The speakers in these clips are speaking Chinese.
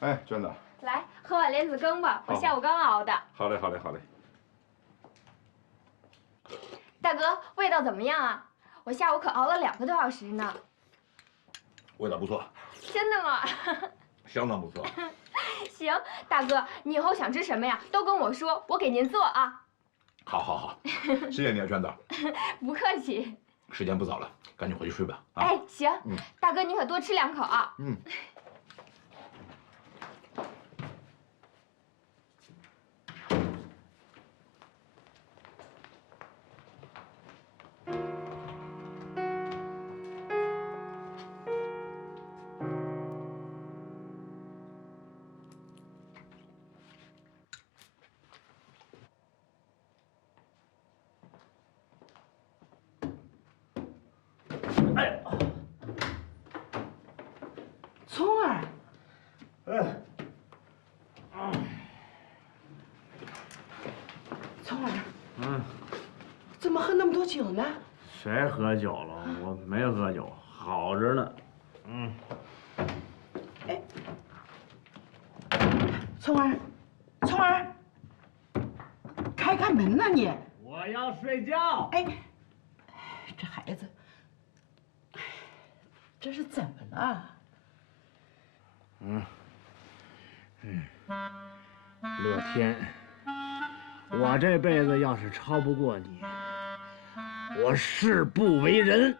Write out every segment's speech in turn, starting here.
哎，娟子，来喝碗莲子羹吧，我下午刚熬的。好嘞，好嘞，好嘞。大哥，味道怎么样啊？我下午可熬了2个多小时呢。味道不错。真的吗？相当不错。行，大哥，你以后想吃什么呀，都跟我说，我给您做啊。好，好，好，谢谢你啊，娟子。不客气。时间不早了，赶紧回去睡吧。啊、哎，行，大哥你可多吃2口啊。哎，聪儿，聪儿，怎么喝那么多酒呢？谁喝酒了？我没喝酒，好着呢。哎，聪儿，聪儿，开开门呐你！我要睡觉。哎，这孩子，这是怎么了？乐天，我这辈子要是超不过你，我誓不为人。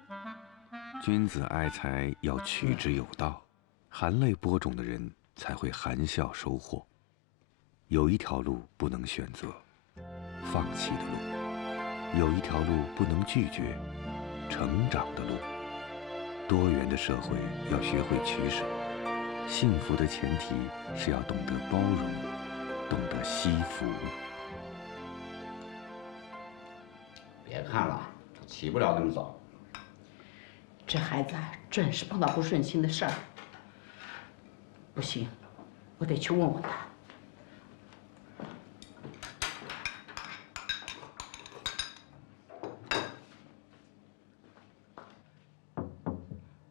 君子爱财，要取之有道，含泪播种的人才会含笑收获。有一条路不能选择，放弃的路；有一条路不能拒绝，成长的路。多元的社会要学会取舍，幸福的前提是要懂得包容，懂得惜福。别看了，起不了那么早。这孩子啊，准是碰到不顺心的事儿。不行，我得去问问他。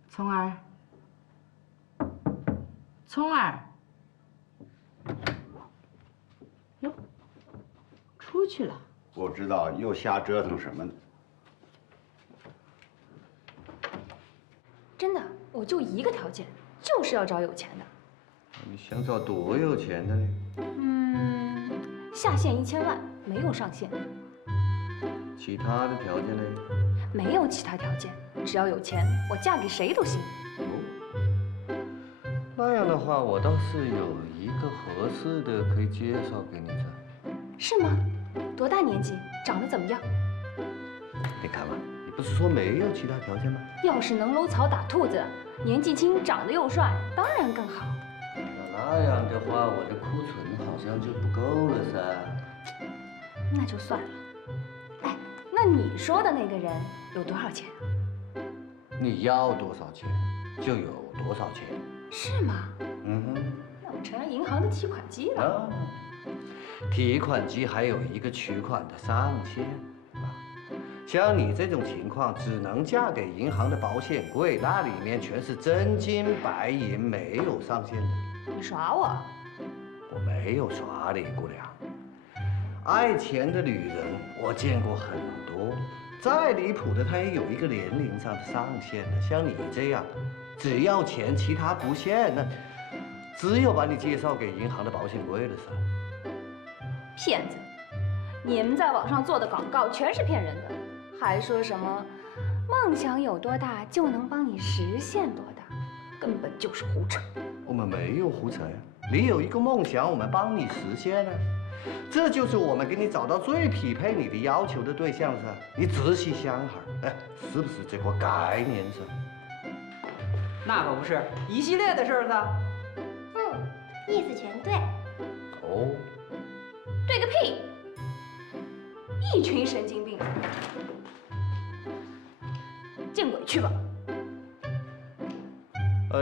聪儿，聪儿，哟，出去了。不知道又瞎折腾什么呢？真的，我就一个条件，就是要找有钱的。你想找多有钱的呢？下限1000万，没有上限。其他的条件呢？没有其他条件，只要有钱，我嫁给谁都行。那样的话，我倒是有一个合适的可以介绍给你的。是吗？多大年纪？长得怎么样？你看嘛，你不是说没有其他条件吗？要是能搂草打兔子，年纪轻，长得又帅，当然更好。那样的话，我的库存好像就不够了噻。那就算了。哎，那你说的那个人有多少钱？你要多少钱，就有多少钱。是吗？那我成了银行的提款机了。提款机还有一个取款的上限啊。像你这种情况，只能嫁给银行的保险柜，那里面全是真金白银，没有上限的。你耍我？我没有耍你，姑娘。爱钱的女人我见过很多，再离谱的，她也有一个年龄上的上限的。像你这样，只要钱，其他不限，那只有把你介绍给银行的保险柜了噻。骗子！你们在网上做的广告全是骗人的，还说什么梦想有多大就能帮你实现多大，根本就是胡扯。我们没有胡扯呀，你有一个梦想，我们帮你实现了，这就是我们给你找到最匹配你的要求的对象噻。你仔细想哈，哎，是不是这个概念噻？那可不是一系列的事儿噻。意思全对。哦，对个屁！一群神经病，见鬼去吧！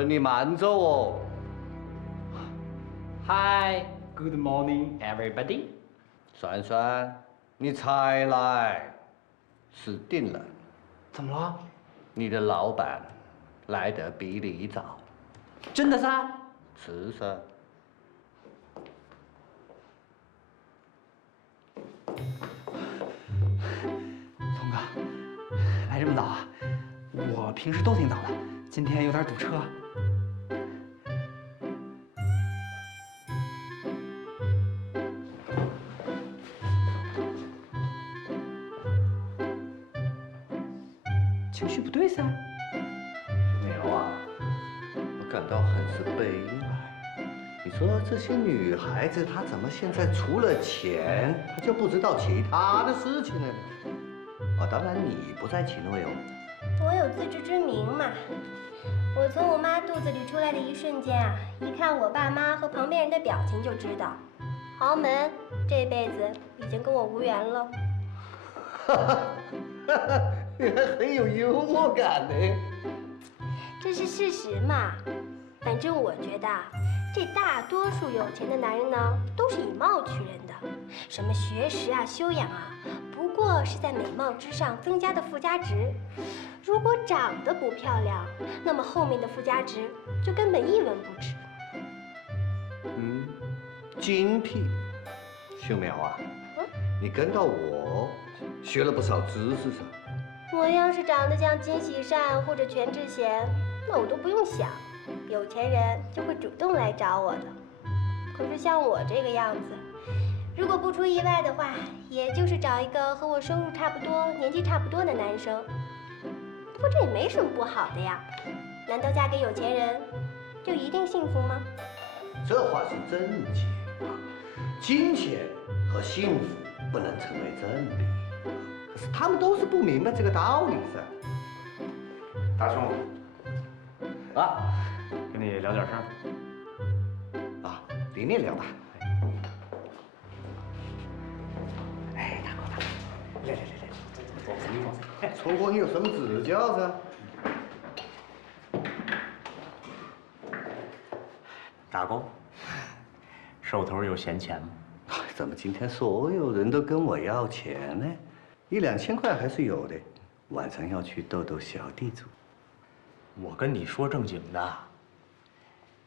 你慢走哦。Hi, good morning, everybody。珊珊，你才来，是定了。怎么了？你的老板来得比你早。真的噻？是噻。来这么早啊？我平时都挺早的，今天有点堵车。情绪不对噻。苗啊，我感到很是悲哀。你说这些女孩子，她怎么现在除了钱，她就不知道其他的事情了呢？啊，当然你不在其内哦。我有自知之明嘛。我从我妈肚子里出来的一瞬间啊，一看我爸妈和旁边人的表情就知道，豪门这辈子已经跟我无缘了。你还很有幽默感呢。这是事实嘛。反正我觉得啊，这大多数有钱的男人呢，都是以貌取人的，什么学识啊、修养啊，不过是在美貌之上增加的附加值。如果长得不漂亮，那么后面的附加值就根本一文不值。精辟，秀苗啊，你跟到我学了不少知识噻。我要是长得像金喜善或者全智贤，那我都不用想，有钱人就会主动来找我的。可是像我这个样子，如果不出意外的话，也就是找一个和我收入差不多、年纪差不多的男生。不过这也没什么不好的呀，难道嫁给有钱人就一定幸福吗？这话是正解啊，金钱和幸福不能成为正比。可是他们都是不明白这个道理噻。大兄，啊，跟你聊点事儿。啊，里面聊吧。哎，大哥，来，坐，你坐。哎，错过你有什么指教噻？打工，手头有闲钱吗？怎么今天所有人都跟我要钱呢？1、2千块还是有的，晚上要去斗斗小地主。我跟你说正经的，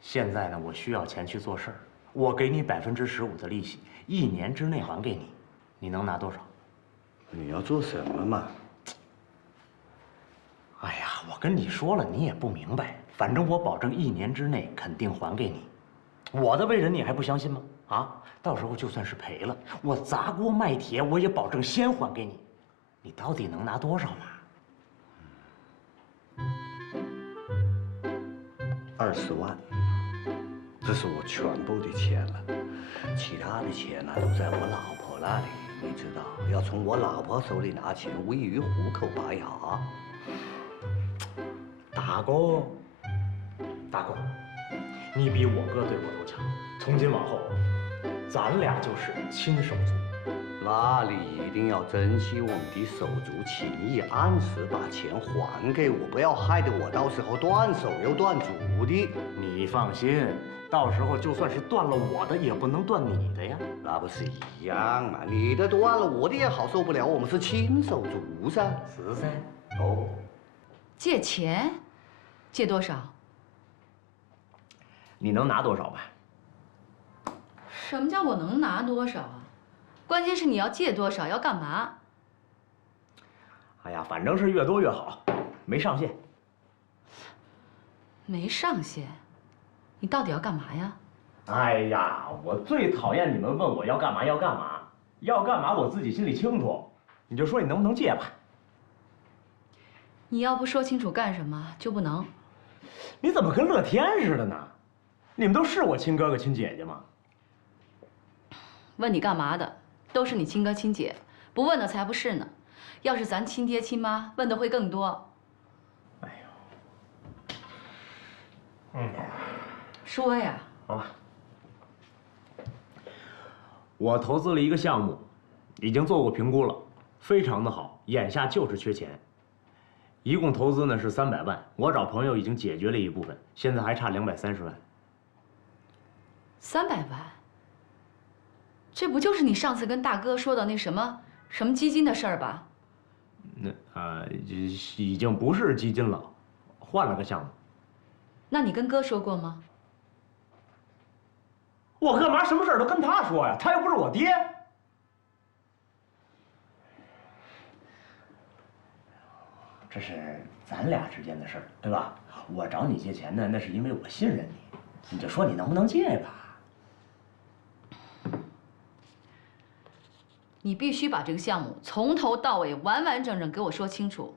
现在呢，我需要钱去做事儿，我给你15%的利息，1年之内还给你，你能拿多少？你要做什么嘛？哎呀，我跟你说了，你也不明白。反正我保证1年之内肯定还给你。我的为人你还不相信吗？啊，到时候就算是赔了，我砸锅卖铁，我也保证先还给你。你到底能拿多少嘛？20万，这是我全部的钱了，其他的钱呢都在我老婆那里。你知道，要从我老婆手里拿钱，位于虎口拔牙。大哥，你比我哥对我都强。从今往后，咱俩就是亲手足。那你一定要珍惜我们的手足情谊，按时把钱还给我，不要害得我到时候断手又断足的。你放心，到时候就算是断了我的，也不能断你的呀。那不是一样吗？你的断了，我的也好受不了。我们是亲手足噻。是噻。哦。借钱？借多少？你能拿多少吧？什么叫我能拿多少啊？关键是你要借多少，要干嘛？哎呀，反正是越多越好，没上限。没上限？你到底要干嘛呀？哎呀，我最讨厌你们问我要干嘛，要干嘛我自己心里清楚。你就说你能不能借吧。你要不说清楚干什么就不能。你怎么跟乐天似的呢？你们都是我亲哥哥亲姐姐吗？问你干嘛的，都是你亲哥亲姐，不问的才不是呢。要是咱亲爹亲妈，问的会更多。哎呦，说呀。啊，我投资了一个项目，已经做过评估了，非常的好，眼下就是缺钱。一共投资呢是300万，我找朋友已经解决了一部分，现在还差230万。300万？这不就是你上次跟大哥说的那什么基金的事儿吧？那已经不是基金了，换了个项目。那你跟哥说过吗？我干嘛什么事儿都跟他说呀？他又不是我爹。这是咱俩之间的事儿，对吧？我找你借钱呢，那是因为我信任你，你就说你能不能借吧。你必须把这个项目从头到尾完完整整给我说清楚，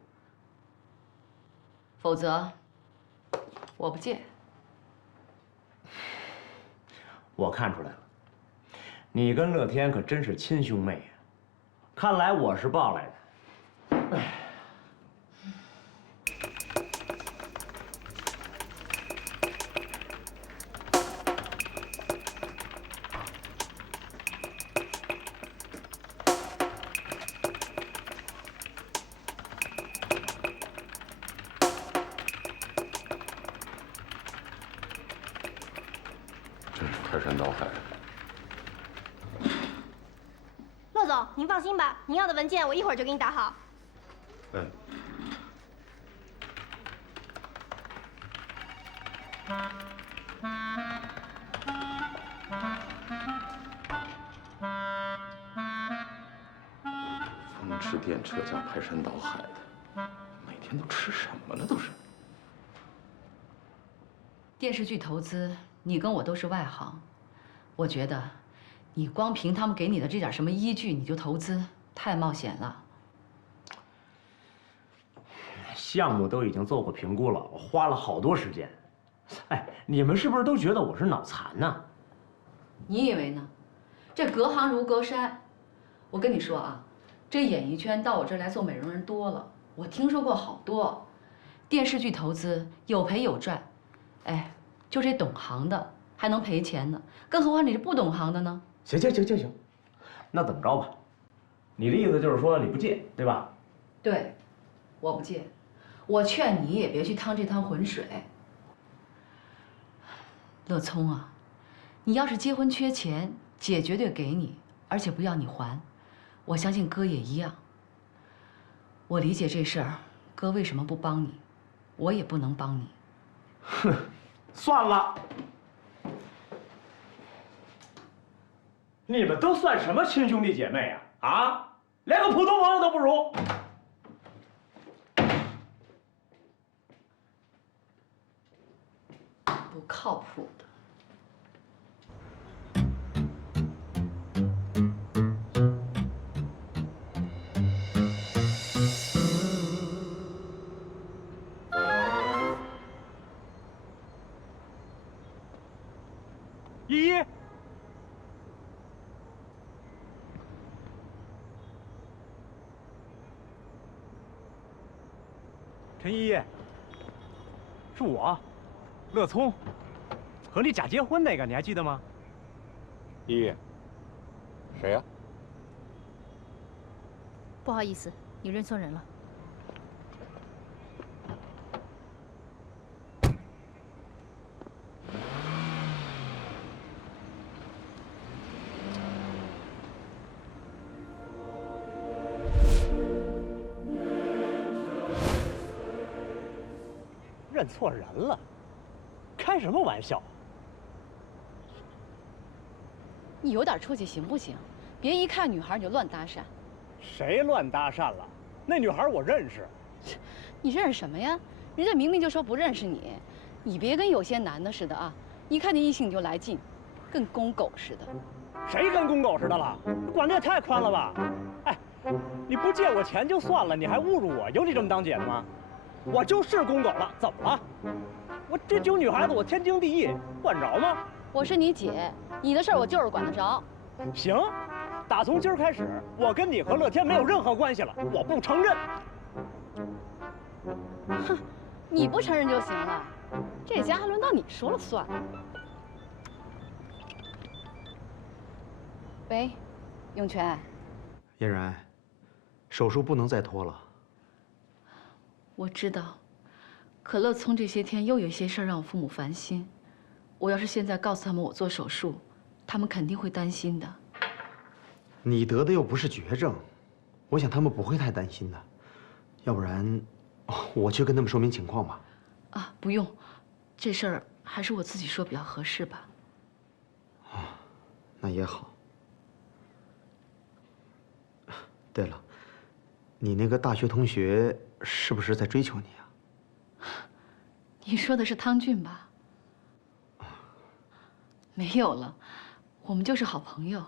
否则我不借。我看出来了，你跟乐天可真是亲兄妹呀。看来我是抱来的。哎。 真是排山倒海。骆总，您放心吧，您要的文件我一会儿就给你打好。嗯。风驰电掣加排山倒海的，每天都吃什么呢？都是。电视剧投资，你跟我都是外行，我觉得，你光凭他们给你的这点什么依据你就投资，太冒险了。项目都已经做过评估了，我花了好多时间。哎，你们是不是都觉得我是脑残呢？你以为呢？这隔行如隔山。我跟你说啊，这演艺圈到我这儿来做美容人多了，我听说过好多。电视剧投资有赔有赚。 哎，就这懂行的还能赔钱呢，更何况你这不懂行的呢？行，那怎么着吧？你的意思就是说你不借，对吧？对，我不借，我劝你也别去趟这趟浑水。乐聪啊，你要是结婚缺钱，姐绝对给你，而且不要你还。我相信哥也一样。我理解这事儿，哥为什么不帮你，我也不能帮你。 哼，算了，你们都算什么亲兄弟姐妹啊？啊，连个普通朋友都不如。不靠谱的。依依，陈依依，是我，乐聪，和你假结婚那个，你还记得吗？依依，谁呀？不好意思，你认错人了。认错人了？开什么玩笑？你有点出息行不行？别一看女孩你就乱搭讪。谁乱搭讪了？那女孩我认识。你认识什么呀？人家明明就说不认识你，你别跟有些男的似的啊！一看见异性你就来劲，跟公狗似的。谁跟公狗似的了？管得也太宽了吧！哎，你不借我钱就算了，你还侮辱我，有你这么当姐的吗？我就是公狗了，怎么了？我追求女孩子，我天经地义，管着吗？我是你姐，你的事儿我就是管得着。行，打从今儿开始，我跟你和乐天没有任何关系了，我不承认。哼，你不承认就行了，这家还轮到你说了算。喂，永泉。嫣然，手术不能再拖了。我知道，可乐聪这些天又有一些事儿让我父母烦心。我要是现在告诉他们我做手术，他们肯定会担心的。你得的又不是绝症，我想他们不会太担心的。要不然，我去跟他们说明情况吧。啊，不用，这事儿还是我自己说比较合适吧。啊，那也好。对了，你那个大学同学是不是在追求你啊？你说的是汤俊吧？没有了，我们就是好朋友。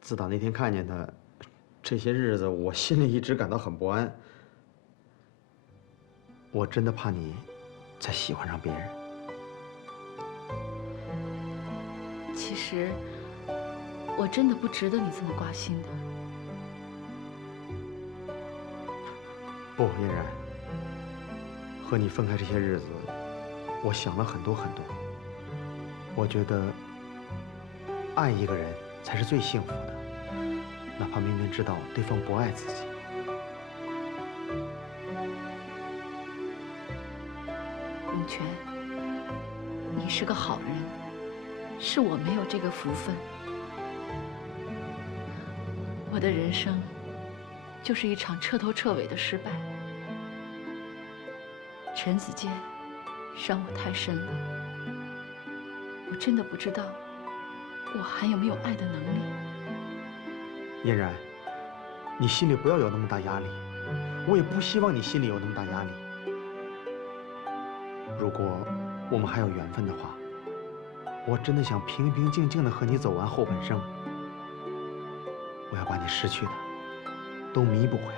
自打那天看见他，这些日子我心里一直感到很不安。我真的怕你再喜欢上别人。其实，我真的不值得你这么挂心的。不，嫣然，和你分开这些日子，我想了很多很多。我觉得，爱一个人才是最幸福的，哪怕明明知道对方不爱自己。永泉，你是个好人，是我没有这个福分。我的人生就是一场彻头彻尾的失败。陈子健伤我太深了，我真的不知道我还有没有爱的能力。嫣然，你心里不要有那么大压力，我也不希望你心里有那么大压力。如果我们还有缘分的话，我真的想平平静静的和你走完后半生。我要把你失去的都弥补回来。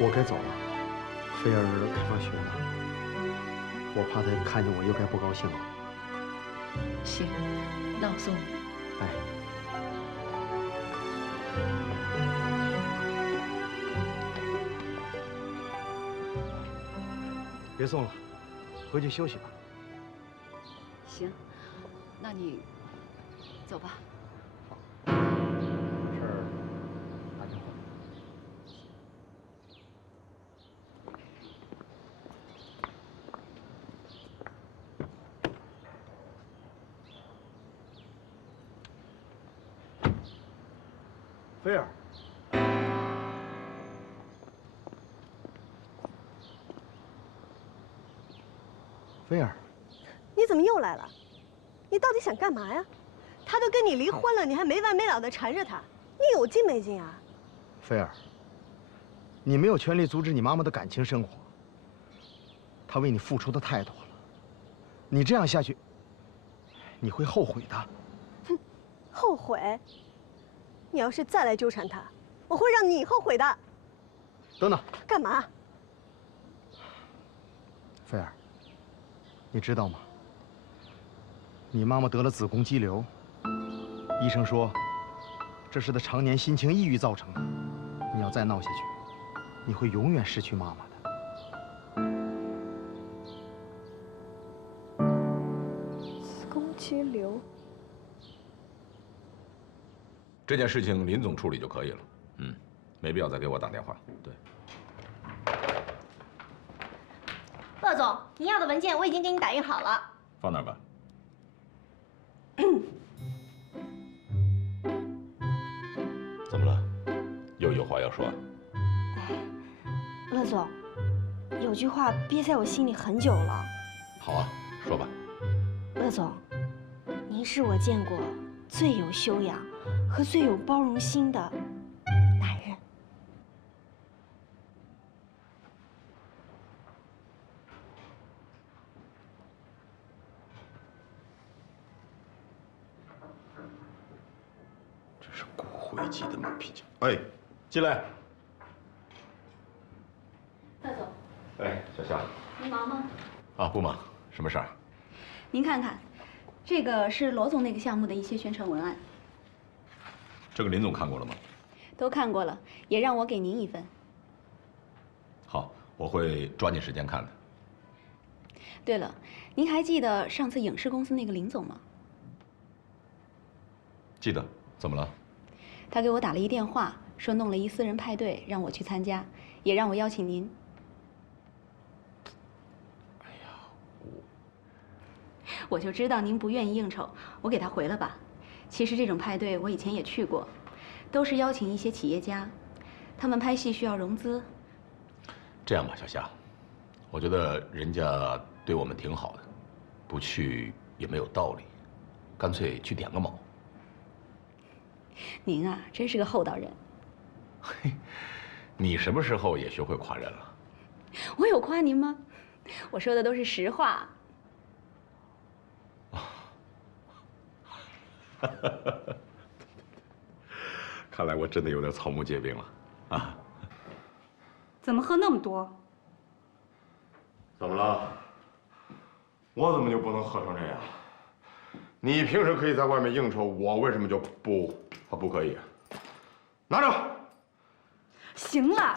我该走了，菲儿该放学了，我怕她看见我又该不高兴了。行，那我送你。哎。别送了，回去休息吧。行，那你走吧。有事儿打电话。菲儿。菲儿，你怎么又来了？你到底想干嘛呀？他都跟你离婚了，你还没完没了的缠着他，你有劲没劲啊？菲儿，你没有权利阻止你妈妈的感情生活。她为你付出的太多了，你这样下去，你会后悔的。哼，后悔？你要是再来纠缠他，我会让你后悔的。等等，干嘛？菲儿，你知道吗？你妈妈得了子宫肌瘤，医生说这是她常年心情抑郁造成的。你要再闹下去，你会永远失去妈妈的。子宫肌瘤，这件事情林总处理就可以了。没必要再给我打电话。对。乐总，您要的文件我已经给你打印好了。放那儿吧。怎么了？又有话要说？乐总，有句话憋在我心里很久了。好啊，说吧。乐总，您是我见过最有修养和最有包容心的男人。这是骨灰级的马屁精。哎，进来。乐总。哎，小夏。您忙吗？啊，不忙，什么事儿？您看看，这个是罗总那个项目的一些宣传文案。这个林总看过了吗？都看过了，也让我给您一份。好，我会抓紧时间看的。对了，您还记得上次影视公司那个林总吗？记得，怎么了？他给我打了一电话，说弄了一私人派对，让我去参加，也让我邀请您。哎呀，我就知道您不愿意应酬，我给他回了吧。其实这种派对我以前也去过，都是邀请一些企业家，他们拍戏需要融资。这样吧，小夏，我觉得人家对我们挺好的，不去也没有道理，干脆去点个卯。您啊，真是个厚道人。嘿，你什么时候也学会夸人了？我有夸您吗？我说的都是实话。看来我真的有点草木皆兵了，啊！怎么喝那么多？怎么了？我怎么就不能喝成这样？你平时可以在外面应酬，我为什么就不可以？拿着。行了，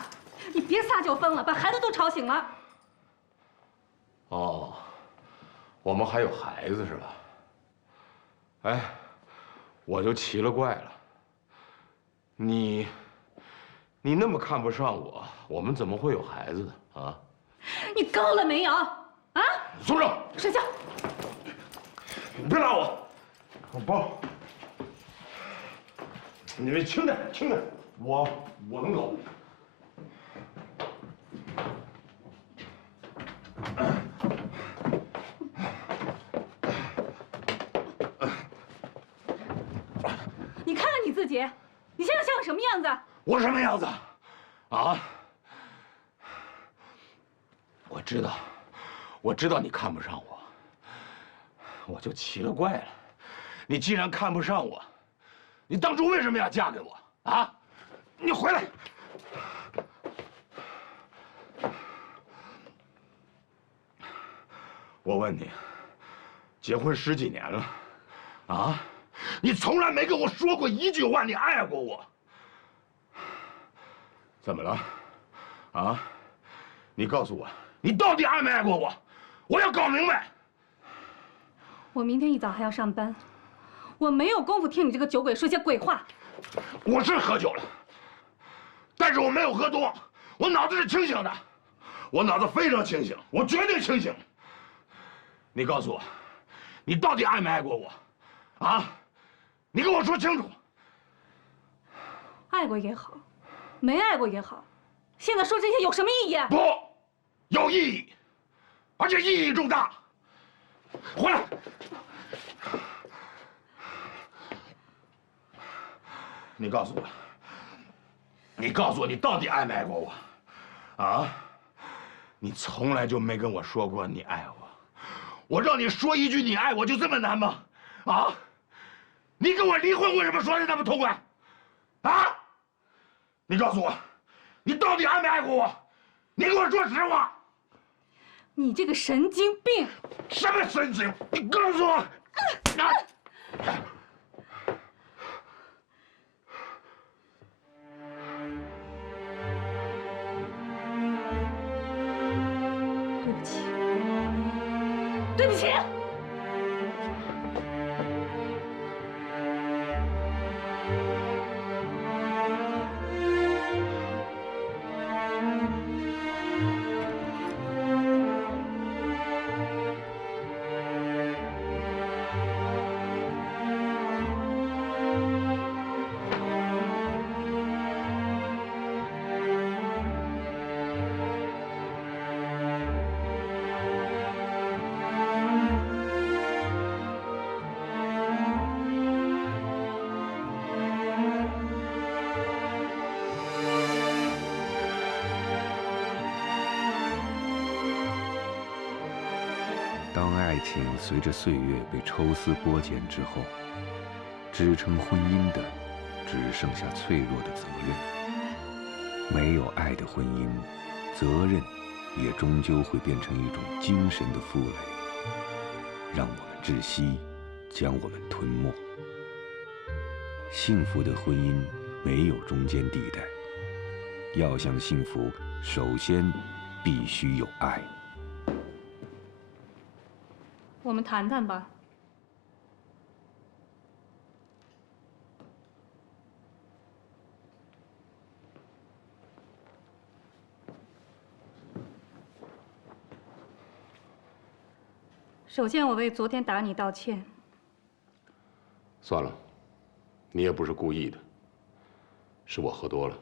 你别撒酒疯了，把孩子都吵醒了。哦，我们还有孩子是吧？哎，我就奇了怪了。你那么看不上我，我们怎么会有孩子呢？啊？你够了没有？啊！松手！睡觉。你别拉我，我不。你们轻点，轻点，我能走。你看看你自己，你现在像个什么样子？我什么样子？啊？我知道你看不上我，我就奇了怪了。你既然看不上我，你当初为什么要嫁给我？啊？你回来！我问你，结婚10几年了，啊？你从来没跟我说过一句话，你爱过我。怎么了？啊？你告诉我，你到底爱没爱过我？我要搞明白。我明天一早还要上班，我没有功夫听你这个酒鬼说些鬼话。我是喝酒了，但是我没有喝多，我脑子是清醒的，我脑子非常清醒，我绝对清醒。你告诉我，你到底爱没爱过我？啊？你跟我说清楚。爱过也好，没爱过也好，现在说这些有什么意义？不，有意义，而且意义重大。回来。你告诉我，你到底爱没爱过我？啊？你从来就没跟我说过你爱我，我让你说一句你爱我就这么难吗？啊？你跟我离婚为什么说的那么痛快？啊？你告诉我，你到底爱没爱过我？你跟我说实话。你这个神经病！什么神经？你告诉我！对不起，对不起。当爱情随着岁月被抽丝剥茧之后，支撑婚姻的只剩下脆弱的责任。没有爱的婚姻，责任也终究会变成一种精神的负累，让我们窒息，将我们吞没。幸福的婚姻没有中间地带，要想幸福，首先必须有爱。我们谈谈吧。首先，我为昨天打你道歉。算了，你也不是故意的。是我喝多了。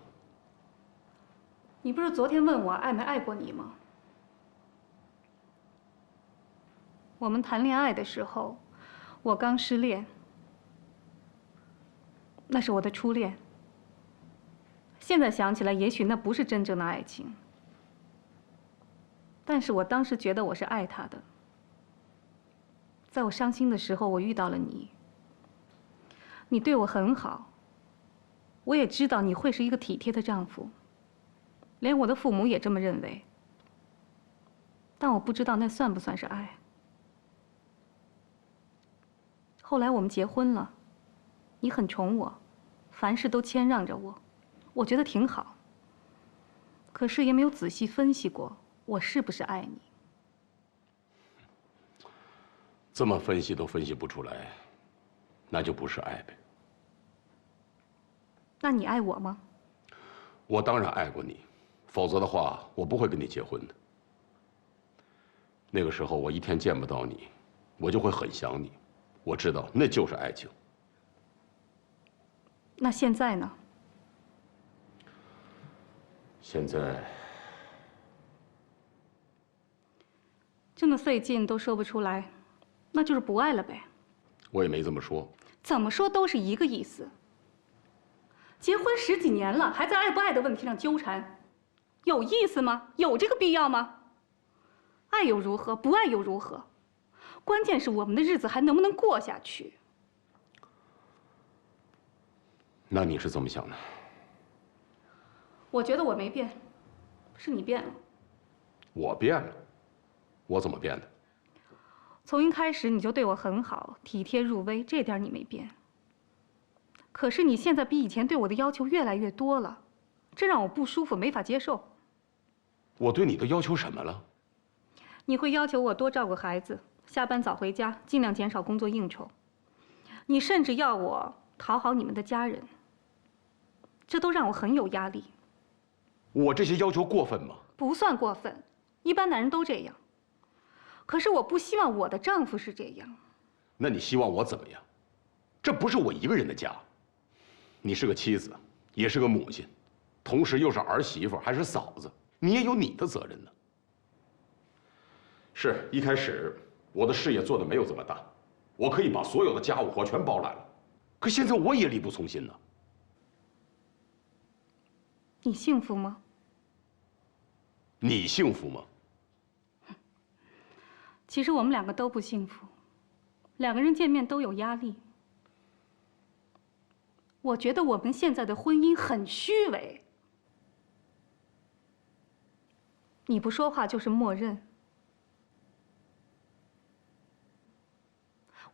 你不是昨天问我爱没爱过你吗？我们谈恋爱的时候，我刚失恋，那是我的初恋。现在想起来，也许那不是真正的爱情，但是我当时觉得我是爱他的。在我伤心的时候，我遇到了你，你对我很好，我也知道你会是一个体贴的丈夫，连我的父母也这么认为。但我不知道那算不算是爱。后来我们结婚了，你很宠我，凡事都谦让着我，我觉得挺好。可是也没有仔细分析过我是不是爱你。这么分析都分析不出来，那就不是爱呗。那你爱我吗？我当然爱过你，否则的话我不会跟你结婚的。那个时候我一天见不到你，我就会很想你。我知道那就是爱情。那现在呢？现在这么费劲都说不出来，那就是不爱了呗。我也没这么说。怎么说都是一个意思。结婚10几年了，还在爱不爱的问题上纠缠，有意思吗？有这个必要吗？爱又如何？不爱又如何？关键是我们的日子还能不能过下去？那你是怎么想的？我觉得我没变，是你变了。我变了？我怎么变的？从一开始你就对我很好，体贴入微，这点你没变。可是你现在比以前对我的要求越来越多了，这让我不舒服，没法接受。我对你都要求什么了？你会要求我多照顾孩子，下班早回家，尽量减少工作应酬。你甚至要我讨好你们的家人，这都让我很有压力。我这些要求过分吗？不算过分，一般男人都这样。可是我不希望我的丈夫是这样。那你希望我怎么样？这不是我一个人的家，你是个妻子，也是个母亲，同时又是儿媳妇，还是嫂子，你也有你的责任呢。是一开始我的事业做得没有这么大，我可以把所有的家务活全包揽了，可现在我也力不从心呢。你幸福吗？你幸福吗？其实我们两个都不幸福，两个人见面都有压力。我觉得我们现在的婚姻很虚伪。你不说话就是默认。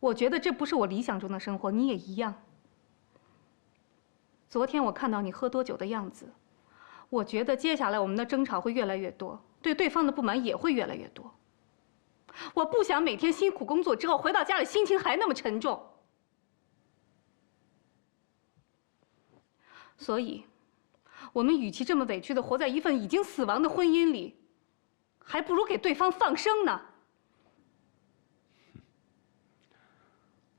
我觉得这不是我理想中的生活，你也一样。昨天我看到你喝多酒的样子，我觉得接下来我们的争吵会越来越多，对对方的不满也会越来越多。我不想每天辛苦工作之后回到家里心情还那么沉重。所以，我们与其这么委屈地活在一份已经死亡的婚姻里，还不如给对方放生呢。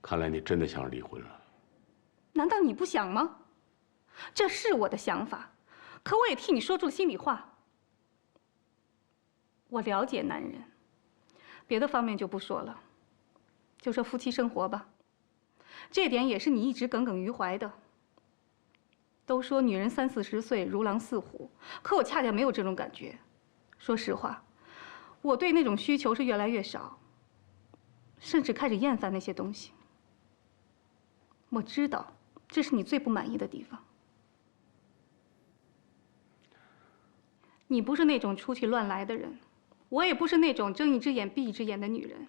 看来你真的想离婚了。难道你不想吗？这是我的想法，可我也替你说出了心里话。我了解男人，别的方面就不说了，就说夫妻生活吧。这点也是你一直耿耿于怀的。都说女人30、40岁如狼似虎，可我恰恰没有这种感觉。说实话，我对那种需求是越来越少，甚至开始厌烦那些东西。我知道，这是你最不满意的地方。你不是那种出去乱来的人，我也不是那种睁一只眼闭一只眼的女人。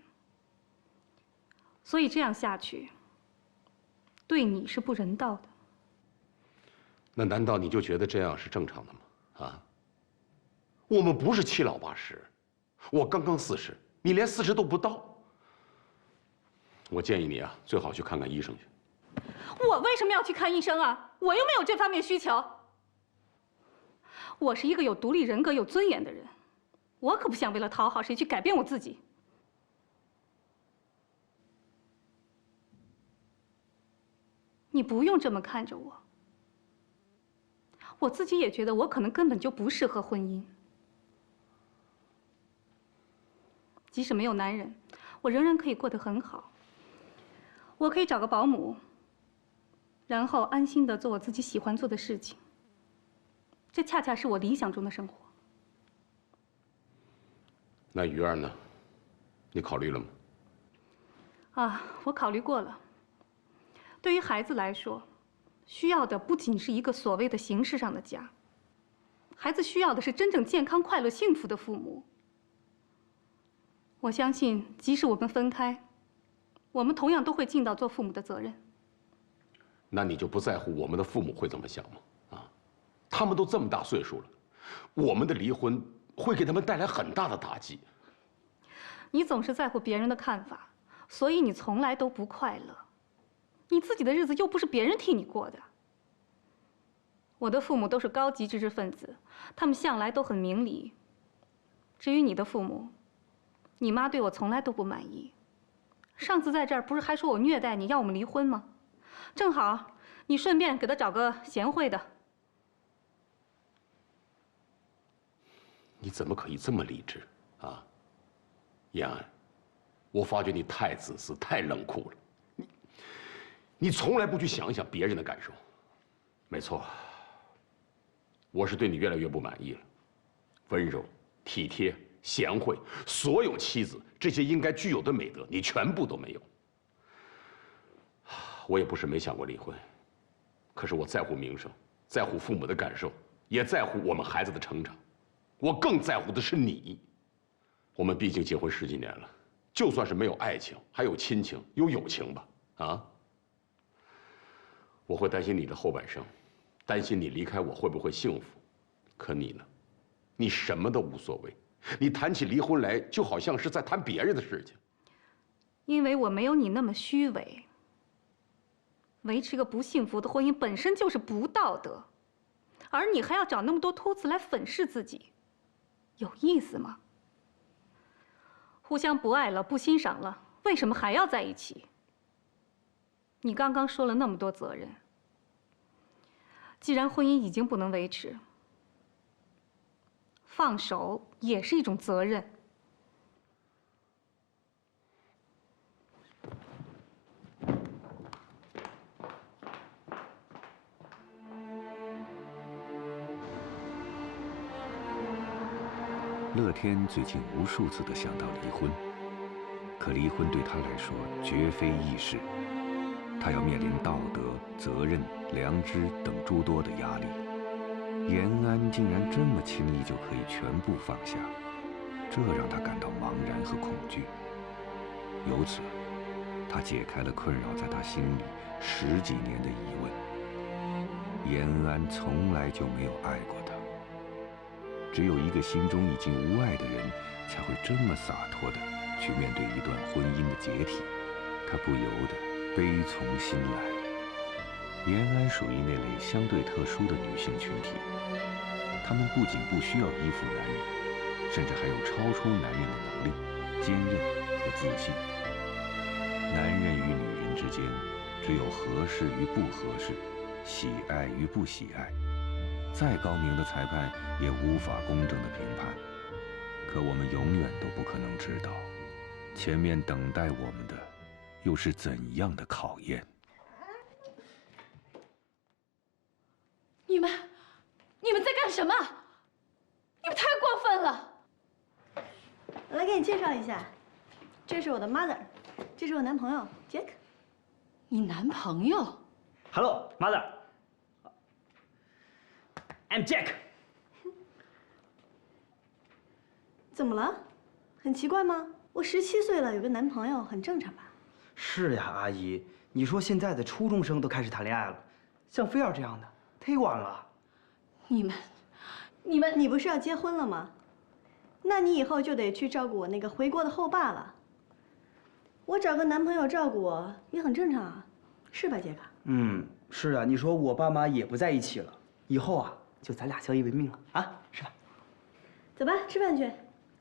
所以这样下去，对你是不人道的。那难道你就觉得这样是正常的吗？啊？我们不是7老8十，我刚刚40，你连40都不到。我建议你啊，最好去看看医生去。我为什么要去看医生啊？我又没有这方面需求。我是一个有独立人格、有尊严的人，我可不想为了讨好谁去改变我自己。你不用这么看着我。我自己也觉得我可能根本就不适合婚姻。即使没有男人，我仍然可以过得很好。我可以找个保姆，然后安心地做我自己喜欢做的事情。这恰恰是我理想中的生活。那鱼儿呢？你考虑了吗？啊，我考虑过了。对于孩子来说，需要的不仅是一个所谓的形式上的家，孩子需要的是真正健康、快乐、幸福的父母。我相信，即使我们分开，我们同样都会尽到做父母的责任。那你就不在乎我们的父母会怎么想吗？啊，他们都这么大岁数了，我们的离婚会给他们带来很大的打击。你总是在乎别人的看法，所以你从来都不快乐。你自己的日子又不是别人替你过的。我的父母都是高级知识分子，他们向来都很明理。至于你的父母，你妈对我从来都不满意。上次在这儿不是还说我虐待你，要我们离婚吗？正好，你顺便给她找个贤惠的。你怎么可以这么理智啊，延安？我发觉你太自私、太冷酷了。你从来不去想一想别人的感受。没错，我是对你越来越不满意了。温柔、体贴、贤惠，所有妻子这些应该具有的美德，你全部都没有。我也不是没想过离婚，可是我在乎名声，在乎父母的感受，也在乎我们孩子的成长。我更在乎的是你。我们毕竟结婚10几年了，就算是没有爱情，还有亲情，有友情吧？啊？我会担心你的后半生，担心你离开我会不会幸福。可你呢？你什么都无所谓。你谈起离婚来，就好像是在谈别人的事情。因为我没有你那么虚伪。维持一个不幸福的婚姻本身就是不道德，而你还要找那么多托词来粉饰自己，有意思吗？互相不爱了，不欣赏了，为什么还要在一起？你刚刚说了那么多责任，既然婚姻已经不能维持，放手也是一种责任。乐天最近无数次地想到离婚，可离婚对他来说绝非易事，他要面临道德、责任、良知等诸多的压力。延安竟然这么轻易就可以全部放下，这让他感到茫然和恐惧。由此，他解开了困扰在他心里10几年的疑问：延安从来就没有爱过他。只有一个心中已经无爱的人，才会这么洒脱地去面对一段婚姻的解体。他不由得悲从心来。延安属于那类相对特殊的女性群体，她们不仅不需要依附男人，甚至还有超出男人的能力、坚韧和自信。男人与女人之间，只有合适与不合适，喜爱与不喜爱。再高明的裁判也无法公正的评判，可我们永远都不可能知道，前面等待我们的又是怎样的考验。你们在干什么？你们太过分了！我来给你介绍一下，这是我的 mother， 这是我男朋友 Jack。你男朋友 ？Hello, mother. I'm Jack。怎么了？很奇怪吗？我17岁了，有个男朋友很正常吧？是呀，阿姨，你说现在的初中生都开始谈恋爱了，像菲儿这样的忒晚了。你们，你不是要结婚了吗？那你以后就得去照顾我那个回国的后爸了。我找个男朋友照顾我也很正常啊，是吧，杰克？是啊，你说我爸妈也不在一起了，以后啊，就咱俩相依为命了啊，是吧？走吧，吃饭去。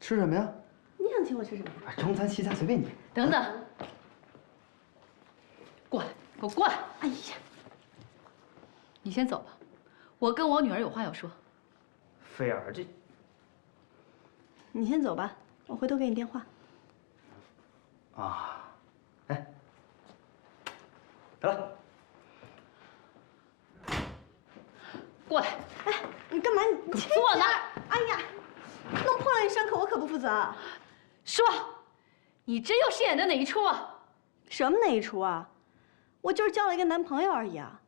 吃什么呀？你想请我吃什么？中餐西餐随便你。等等，过来，给我过来！哎呀，你先走吧，我跟我女儿有话要说。菲儿，这……你先走吧，我回头给你电话。啊，哎，得了，过来。哎，你干嘛？你坐那儿。哎呀，弄破了你伤口，我可不负责啊。说，你这又饰演的哪一出啊？什么哪一出啊？我就是交了一个男朋友而已啊。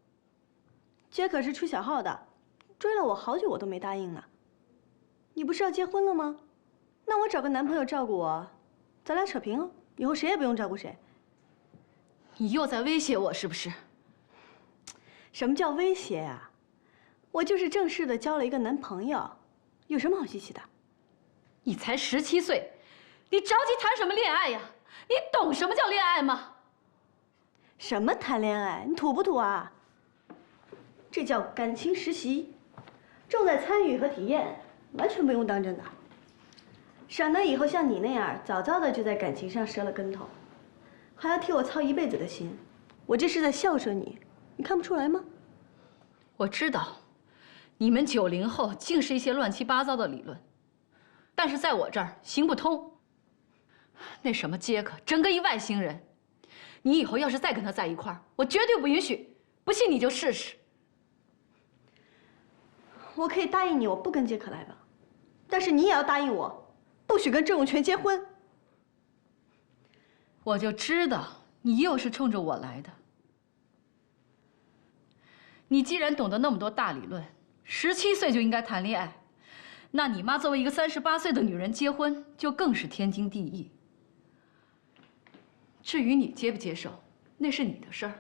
杰可是吹小号的，追了我好久，我都没答应呢。你不是要结婚了吗？那我找个男朋友照顾我，咱俩扯平了，以后谁也不用照顾谁。你又在威胁我是不是？什么叫威胁呀？我就是正式的交了一个男朋友，有什么好稀奇的？你才17岁，你着急谈什么恋爱呀？你懂什么叫恋爱吗？什么谈恋爱？你土不土啊？这叫感情实习，重在参与和体验，完全不用当真的。省得以后像你那样，早早的就在感情上折了跟头，还要替我操一辈子的心。我这是在孝顺你，你看不出来吗？我知道，你们90后尽是一些乱七八糟的理论，但是在我这儿行不通。那什么杰克，整个一外星人，你以后要是再跟他在一块儿，我绝对不允许。不信你就试试。我可以答应你，我不跟杰克来了，但是你也要答应我，不许跟郑永全结婚。我就知道你又是冲着我来的。你既然懂得那么多大理论，17岁就应该谈恋爱，那你妈作为一个38岁的女人结婚，就更是天经地义。至于你接不接受，那是你的事儿。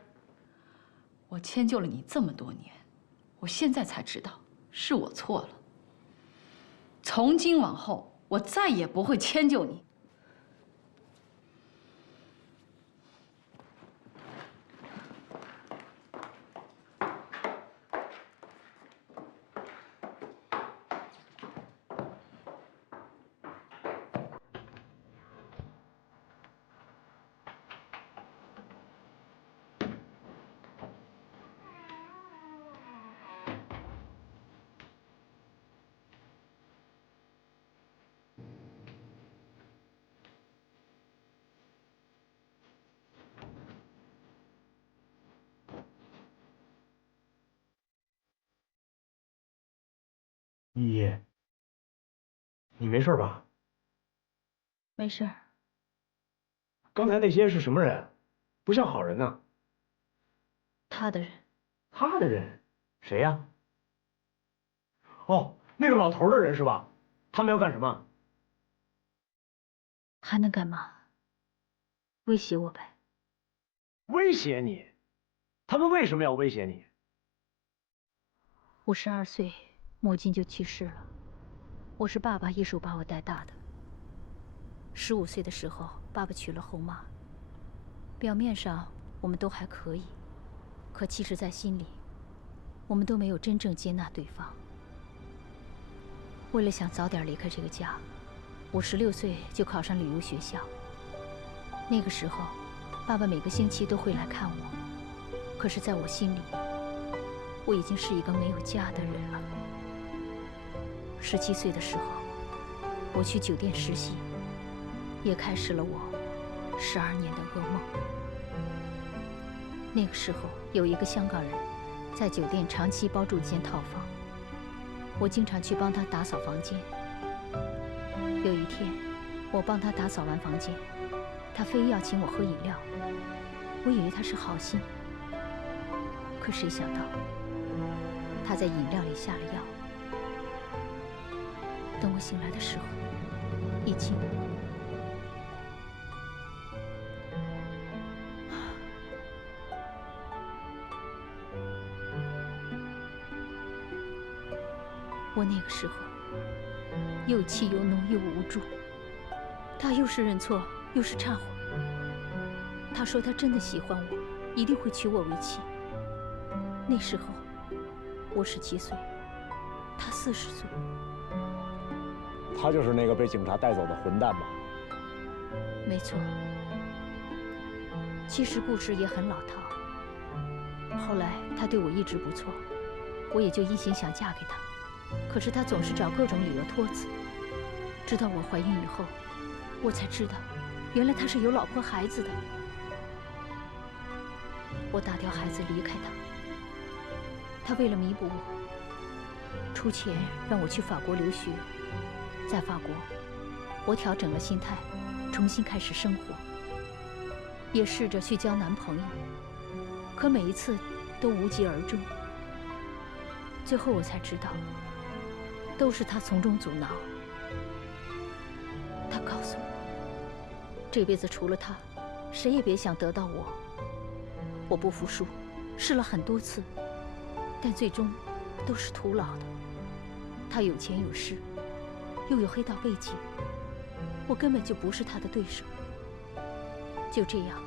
我迁就了你这么多年，我现在才知道是我错了。从今往后，我再也不会迁就你。依依，你没事吧？没事。刚才那些是什么人？不像好人呢。他的人。他的人？谁呀？哦，那个老头的人是吧？他们要干什么？还能干嘛？威胁我呗。威胁你？他们为什么要威胁你？52岁。母亲就去世了，我是爸爸一手把我带大的。15岁的时候，爸爸娶了后妈。表面上我们都还可以，可其实在心里，我们都没有真正接纳对方。为了想早点离开这个家，我16岁就考上旅游学校。那个时候，爸爸每个星期都会来看我，可是在我心里，我已经是一个没有家的人了。17岁的时候，我去酒店实习，也开始了我12年的噩梦。那个时候，有一个香港人在酒店长期包住一间套房，我经常去帮他打扫房间。有一天，我帮他打扫完房间，他非要请我喝饮料，我以为他是好心，可谁想到他在饮料里下了药。等我醒来的时候，已经……我那个时候又气又怒又无助，他又是认错又是忏悔。他说他真的喜欢我，一定会娶我为妻。那时候我17岁，他40岁。他就是那个被警察带走的混蛋吧？没错。其实故事也很老套。后来他对我一直不错，我也就一心想嫁给他。可是他总是找各种理由托辞。直到我怀孕以后，我才知道，原来他是有老婆孩子的。我打掉孩子离开他。他为了弥补我，出钱让我去法国留学。在法国，我调整了心态，重新开始生活，也试着去交男朋友，可每一次都无疾而终。最后我才知道，都是他从中阻挠。他告诉我，这辈子除了他，谁也别想得到我。我不服输，试了很多次，但最终都是徒劳的。他有钱有势，又有黑道背景，我根本就不是他的对手。就这样，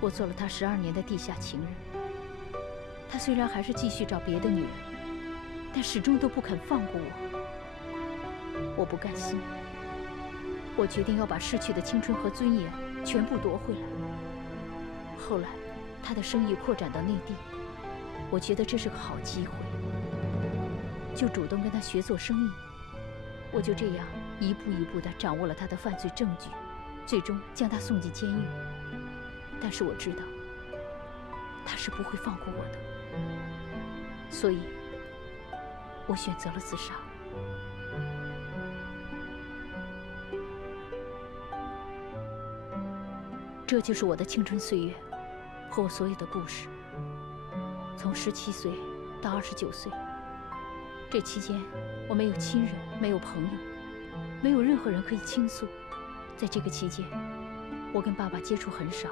我做了他12年的地下情人。他虽然还是继续找别的女人，但始终都不肯放过我。我不甘心，我决定要把逝去的青春和尊严全部夺回来。后来，他的生意扩展到内地，我觉得这是个好机会，就主动跟他学做生意。我就这样一步一步地掌握了他的犯罪证据，最终将他送进监狱。但是我知道，他是不会放过我的，所以我选择了自杀。这就是我的青春岁月和我所有的故事。从17岁到29岁，这期间我没有亲人，没有朋友，没有任何人可以倾诉。在这个期间，我跟爸爸接触很少，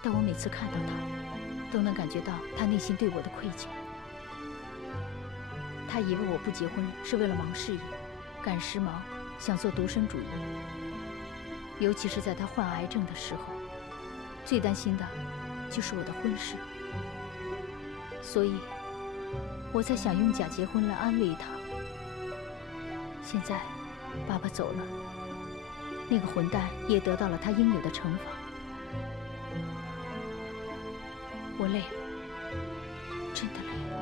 但我每次看到他，都能感觉到他内心对我的愧疚。他以为我不结婚是为了忙事业，赶时髦，想做独身主义。尤其是在他患癌症的时候，最担心的就是我的婚事。所以，我才想用假结婚来安慰他。现在，爸爸走了，那个混蛋也得到了他应有的惩罚。我累了，真的累了。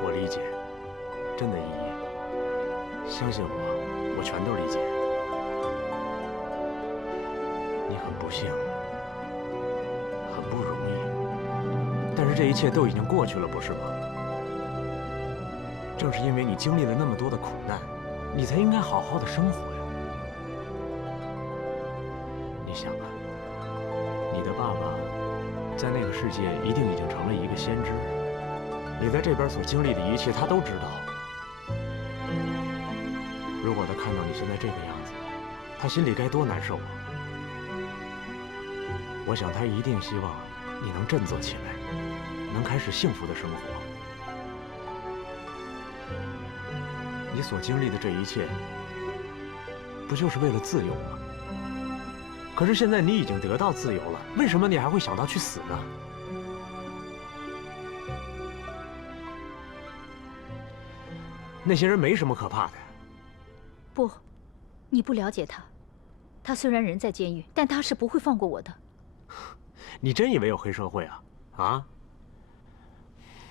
我理解，真的，依依，相信我，我全都理解。你很不幸，很不容易，但是这一切都已经过去了，不是吗？正是因为你经历了那么多的苦难，你才应该好好的生活呀。你想啊，你的爸爸在那个世界一定已经成了一个先知，你在这边所经历的一切，他都知道。如果他看到你现在这个样子，他心里该多难受啊！我想他一定希望你能振作起来，能开始幸福的生活。你所经历的这一切，不就是为了自由吗？可是现在你已经得到自由了，为什么你还会想到去死呢？那些人没什么可怕的。不，你不了解他。他虽然人在监狱，但他是不会放过我的。你真以为有黑社会啊？啊？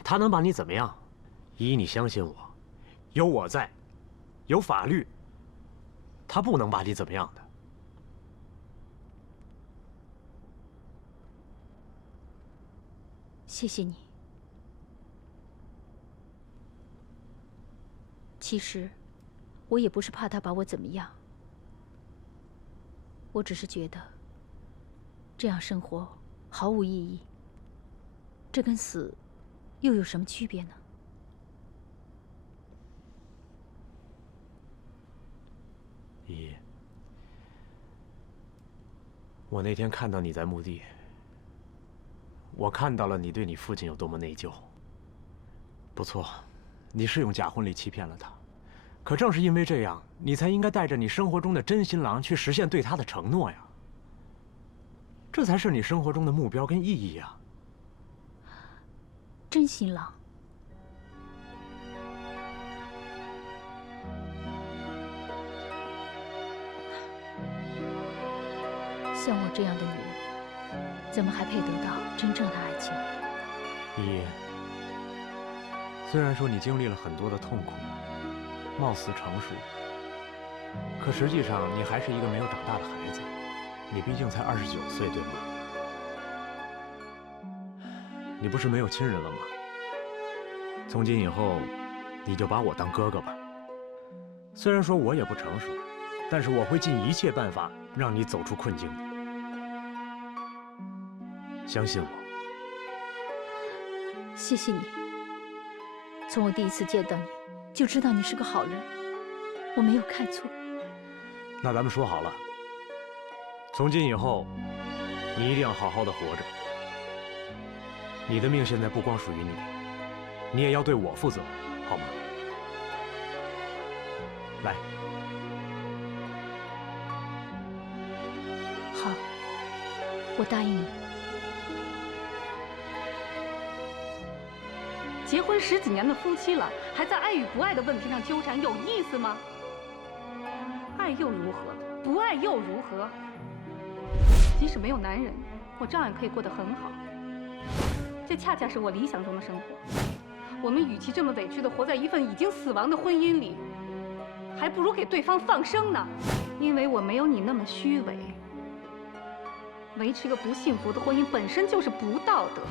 他能把你怎么样？依依，你相信我，有我在，有法律，他不能把你怎么样的。谢谢你。其实，我也不是怕他把我怎么样，我只是觉得，这样生活毫无意义。这跟死，又有什么区别呢？依依，我那天看到你在墓地，我看到了你对你父亲有多么内疚。不错，你是用假婚礼欺骗了他，可正是因为这样，你才应该带着你生活中的真新郎去实现对他的承诺呀。这才是你生活中的目标跟意义呀。真新郎，这样的女人，怎么还配得到真正的爱情？依依，虽然说你经历了很多的痛苦，貌似成熟，可实际上你还是一个没有长大的孩子。你毕竟才29岁，对吗？你不是没有亲人了吗？从今以后，你就把我当哥哥吧。虽然说我也不成熟，但是我会尽一切办法让你走出困境的。相信我。谢谢你。从我第一次见到你，就知道你是个好人，我没有看错。那咱们说好了，从今以后，你一定要好好的活着。你的命现在不光属于你，你也要对我负责，好吗？来。好，我答应你。结婚10几年的夫妻了，还在爱与不爱的问题上纠缠，有意思吗？爱又如何？不爱又如何？即使没有男人，我照样可以过得很好。这恰恰是我理想中的生活。我们与其这么委屈地活在一份已经死亡的婚姻里，还不如给对方放生呢。因为我没有你那么虚伪。维持一个不幸福的婚姻本身就是不道德。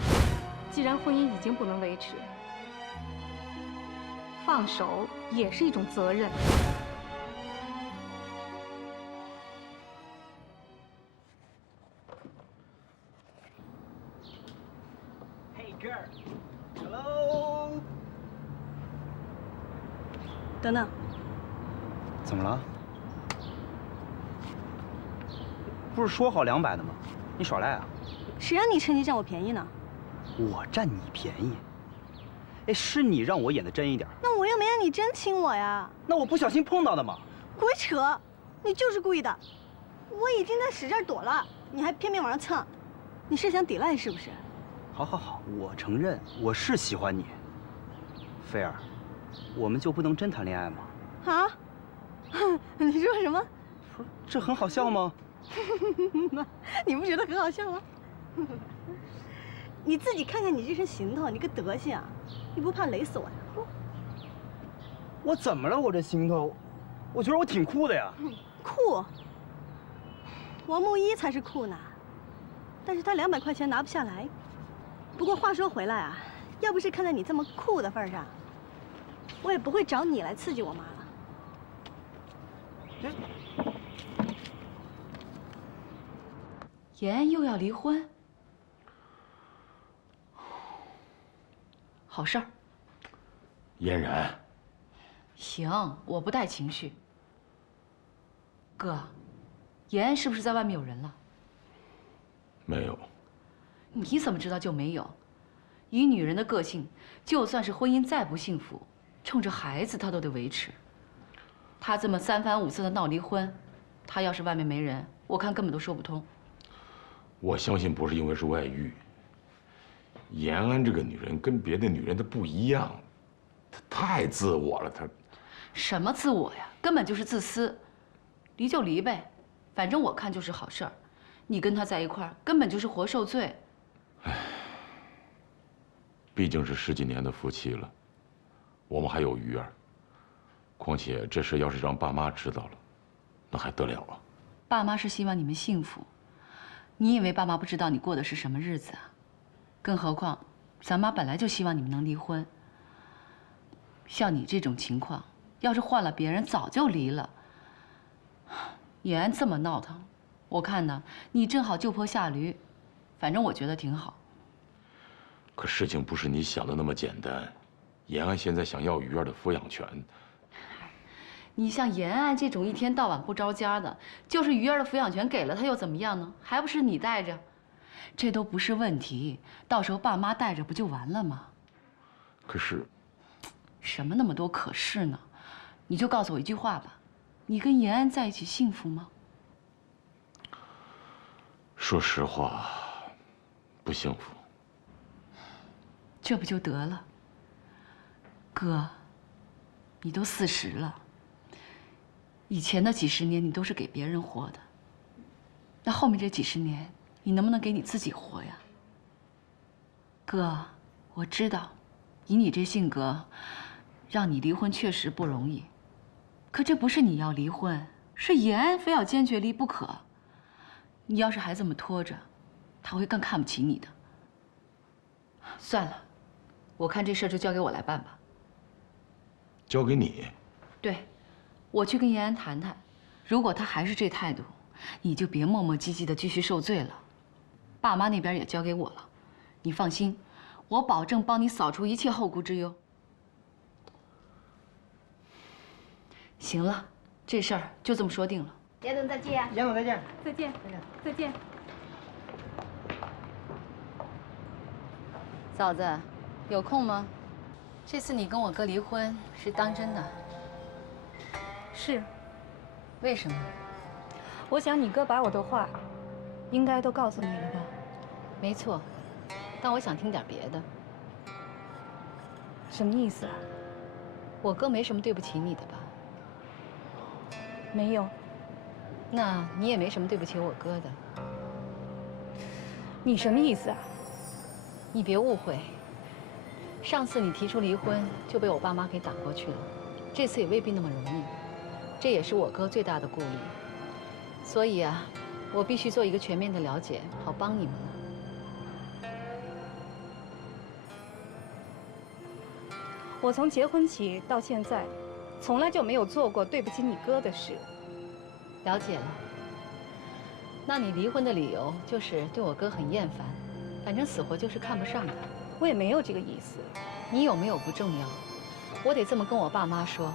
既然婚姻已经不能维持，放手也是一种责任。Hello， 等等，怎么了？不是说好200的吗？你耍赖啊？谁让你趁机占我便宜呢？我占你便宜？哎，是你让我演的真一点。那我又没让你真亲我呀。那我不小心碰到的嘛。鬼扯！你就是故意的。我已经在使劲躲了，你还偏偏往上蹭，你是想抵赖是不是？好好好，我承认我是喜欢你。菲儿，我们就不能真谈恋爱吗？啊？你说什么？不是，这很好笑吗？你不觉得很好笑吗？你自己看看你这身行头，你个德行啊！你不怕雷死我呀？我怎么了？我这行头，我觉得我挺酷的呀。酷？王木一才是酷呢，但是他200块钱拿不下来。不过话说回来啊，要不是看在你这么酷的份上，我也不会找你来刺激我妈了。延安又要离婚，好事儿。嫣然，行，我不带情绪。哥，延安是不是在外面有人了？没有。你怎么知道就没有？以女人的个性，就算是婚姻再不幸福，冲着孩子她都得维持。她这么3番5次的闹离婚，她要是外面没人，我看根本都说不通。我相信不是因为是外遇。延安这个女人跟别的女人她不一样，她太自我了，她。什么自我呀？根本就是自私。离就离呗，反正我看就是好事儿。你跟他在一块儿，根本就是活受罪。唉，毕竟是10几年的夫妻了，我们还有余儿。况且这事要是让爸妈知道了，那还得了啊？爸妈是希望你们幸福，你以为爸妈不知道你过的是什么日子啊？更何况，咱妈本来就希望你们能离婚。像你这种情况，要是换了别人，早就离了。延安这么闹腾，我看呢，你正好就坡下驴，反正我觉得挺好。可事情不是你想的那么简单。延安现在想要余儿的抚养权。你像延安这种一天到晚不着家的，就是余儿的抚养权给了他又怎么样呢？还不是你带着？这都不是问题，到时候爸妈带着不就完了吗？可是，什么那么多可是呢？你就告诉我一句话吧，你跟延安在一起幸福吗？说实话，不幸福。这不就得了？哥，你都40了，以前的几10年你都是给别人活的，那后面这几十年，你能不能给你自己活呀？哥，我知道，以你这性格，让你离婚确实不容易。可这不是你要离婚，是延安非要坚决离不可。你要是还这么拖着，他会更看不起你的。算了，我看这事儿就交给我来办吧。交给你？对，我去跟延安谈谈，如果他还是这态度，你就别磨磨唧唧的继续受罪了。爸妈那边也交给我了，你放心，我保证帮你扫除一切后顾之忧。行了，这事儿就这么说定了。严总再见。严总再见。再见。再见。嫂子，有空吗？这次你跟我哥离婚是当真的？是。为什么？我想你哥把我的话，应该都告诉你了吧？没错，但我想听点别的。什么意思啊？我哥没什么对不起你的吧？没有。那你也没什么对不起我哥的。你什么意思啊？你别误会，上次你提出离婚就被我爸妈给挡过去了，这次也未必那么容易，这也是我哥最大的顾虑。所以啊，我必须做一个全面的了解，好帮你们呢。我从结婚起到现在，从来就没有做过对不起你哥的事。了解了。那你离婚的理由就是对我哥很厌烦，反正死活就是看不上他。我也没有这个意思。你有没有不重要，我得这么跟我爸妈说。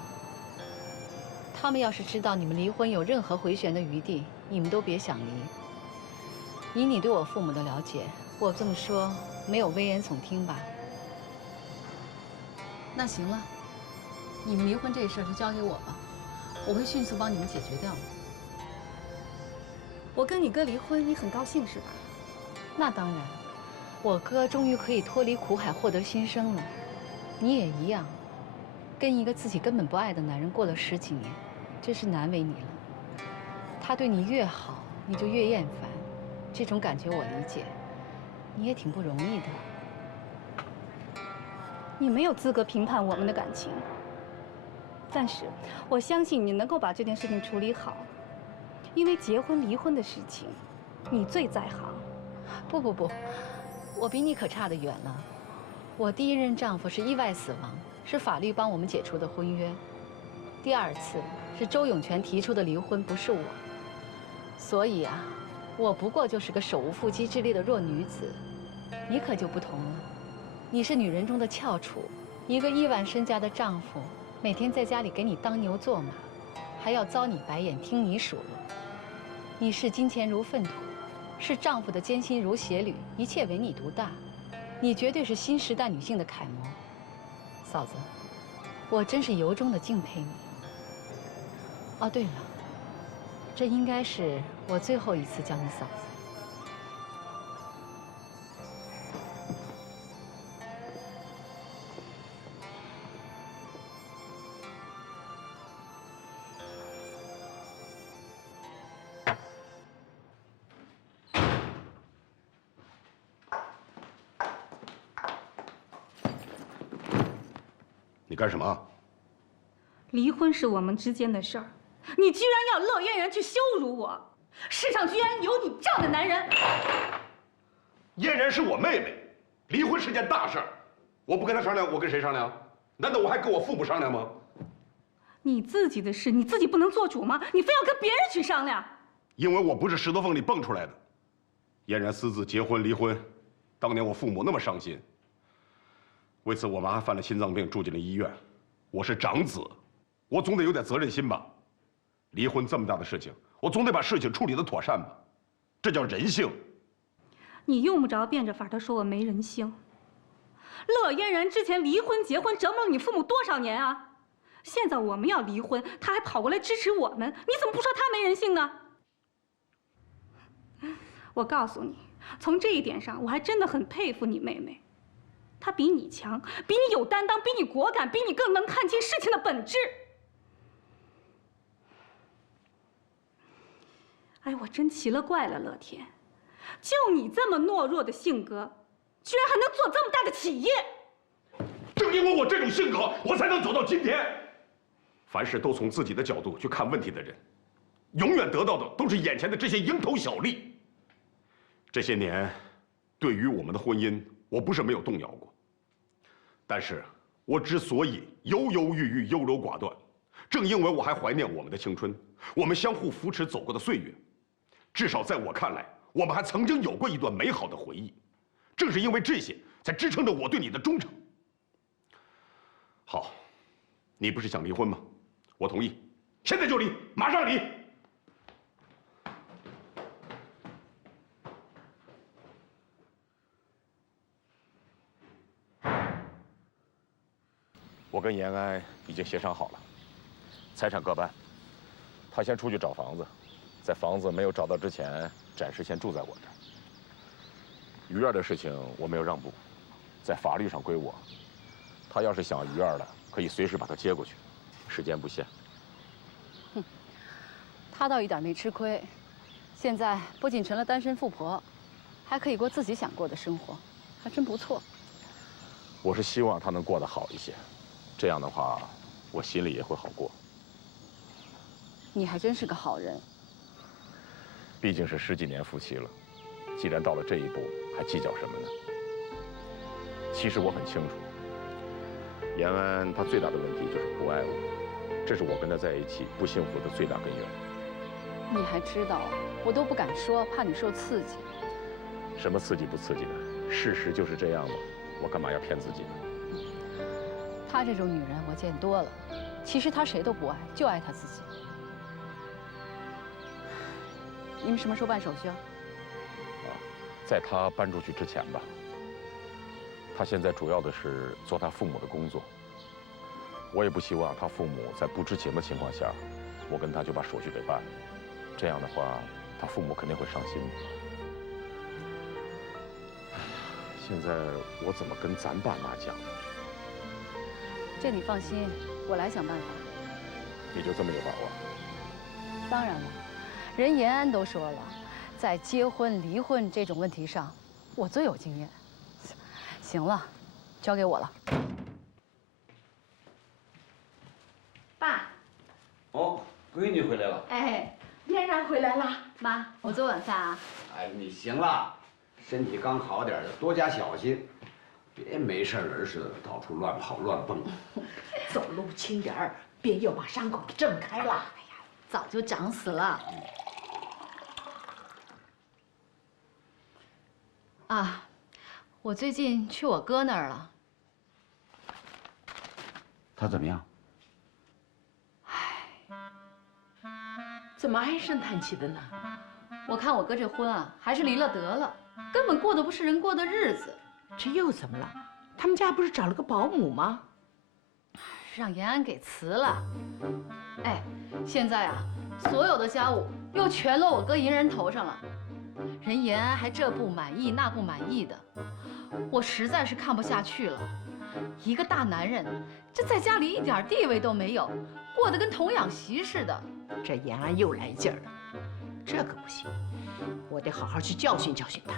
他们要是知道你们离婚有任何回旋的余地，你们都别想离。以你对我父母的了解，我这么说没有危言耸听吧？那行了，你们离婚这事儿就交给我吧，我会迅速帮你们解决掉的。我跟你哥离婚，你很高兴是吧？那当然，我哥终于可以脱离苦海，获得新生了。你也一样，跟一个自己根本不爱的男人过了10几年，真是难为你了。他对你越好，你就越厌烦，这种感觉我理解，你也挺不容易的。你没有资格评判我们的感情，但是我相信你能够把这件事情处理好，因为结婚离婚的事情，你最在行。不，我比你可差得远了。我第一任丈夫是意外死亡，是法律帮我们解除的婚约。第2次是周永全提出的离婚，不是我。所以啊，我不过就是个手无缚鸡之力的弱女子，你可就不同了。你是女人中的翘楚，一个亿万身家的丈夫，每天在家里给你当牛做马，还要遭你白眼，听你数落。你视金钱如粪土，视丈夫的艰辛如鞋履，一切唯你独大。你绝对是新时代女性的楷模，嫂子，我真是由衷的敬佩你。哦，对了，这应该是我最后一次叫你嫂子。你干什么？离婚是我们之间的事儿，你居然要乐嫣然去羞辱我，世上居然有你这样的男人！嫣然是我妹妹，离婚是件大事儿，我不跟她商量，我跟谁商量？难道我还跟我父母商量吗？你自己的事你自己不能做主吗？你非要跟别人去商量？因为我不是石头缝里蹦出来的。嫣然私自结婚离婚，当年我父母那么伤心。为此，我妈还犯了心脏病，住进了医院。我是长子，我总得有点责任心吧。离婚这么大的事情，我总得把事情处理得妥善吧，这叫人性。你用不着变着法的说我没人性。乐嫣然之前离婚结婚折磨了你父母多少年啊？现在我们要离婚，他还跑过来支持我们，你怎么不说他没人性呢？我告诉你，从这一点上，我还真的很佩服你妹妹。她比你强，比你有担当，比你果敢，比你更能看清事情的本质。哎，我真奇了怪了，乐天，就你这么懦弱的性格，居然还能做这么大的企业。正因为我这种性格，我才能走到今天。凡事都从自己的角度去看问题的人，永远得到的都是眼前的这些蝇头小利。这些年，对于我们的婚姻，我不是没有动摇过。但是，我之所以犹犹豫豫、优柔寡断，正因为我还怀念我们的青春，我们相互扶持走过的岁月。至少在我看来，我们还曾经有过一段美好的回忆。正是因为这些，才支撑着我对你的忠诚。好，你不是想离婚吗？我同意，现在就离，马上离。我跟延安已经协商好了，财产各半。他先出去找房子，在房子没有找到之前，暂时先住在我这儿。于二的事情我没有让步，在法律上归我。他要是想于二了，可以随时把他接过去，时间不限。哼，他倒一点没吃亏，现在不仅成了单身富婆，还可以过自己想过的生活，还真不错。我是希望他能过得好一些，这样的话，我心里也会好过。你还真是个好人。毕竟是10几年夫妻了，既然到了这一步，还计较什么呢？其实我很清楚。延安他最大的问题就是不爱我，这是我跟他在一起不幸福的最大根源。你还知道，我都不敢说，怕你受刺激。什么刺激不刺激的？事实就是这样嘛，我干嘛要骗自己呢？她这种女人我见多了，其实她谁都不爱，就爱她自己。你们什么时候办手续啊？在他搬出去之前吧。他现在主要的是做他父母的工作，我也不希望他父母在不知情的情况下，我跟他就把手续给办了，这样的话，他父母肯定会伤心的。现在我怎么跟咱爸妈讲呢？这你放心，我来想办法。你就这么有把握？当然了，人延安都说了，在结婚、离婚这种问题上，我最有经验。行了，交给我了。爸。哦，闺女回来了。哎，嫣然回来了。妈，我做晚饭啊。哎，你行了，身体刚好点的，多加小心，别没事人似的到处乱跑乱蹦。走路轻点儿，别又把伤口挣开了。哎呀，早就长死了。啊。我最近去我哥那儿了。他怎么样？怎么唉声叹气的呢？我看我哥这婚啊，还是离了得了，根本过的不是人过的日子。这又怎么了？他们家不是找了个保姆吗？让延安给辞了。哎，现在啊，所有的家务又全落我哥一人头上了。人延安还这不满意那不满意的，我实在是看不下去了。一个大男人，这在家里一点地位都没有，过得跟童养媳似的。这延安又来劲儿了，这可不行，我得好好去教训教训他。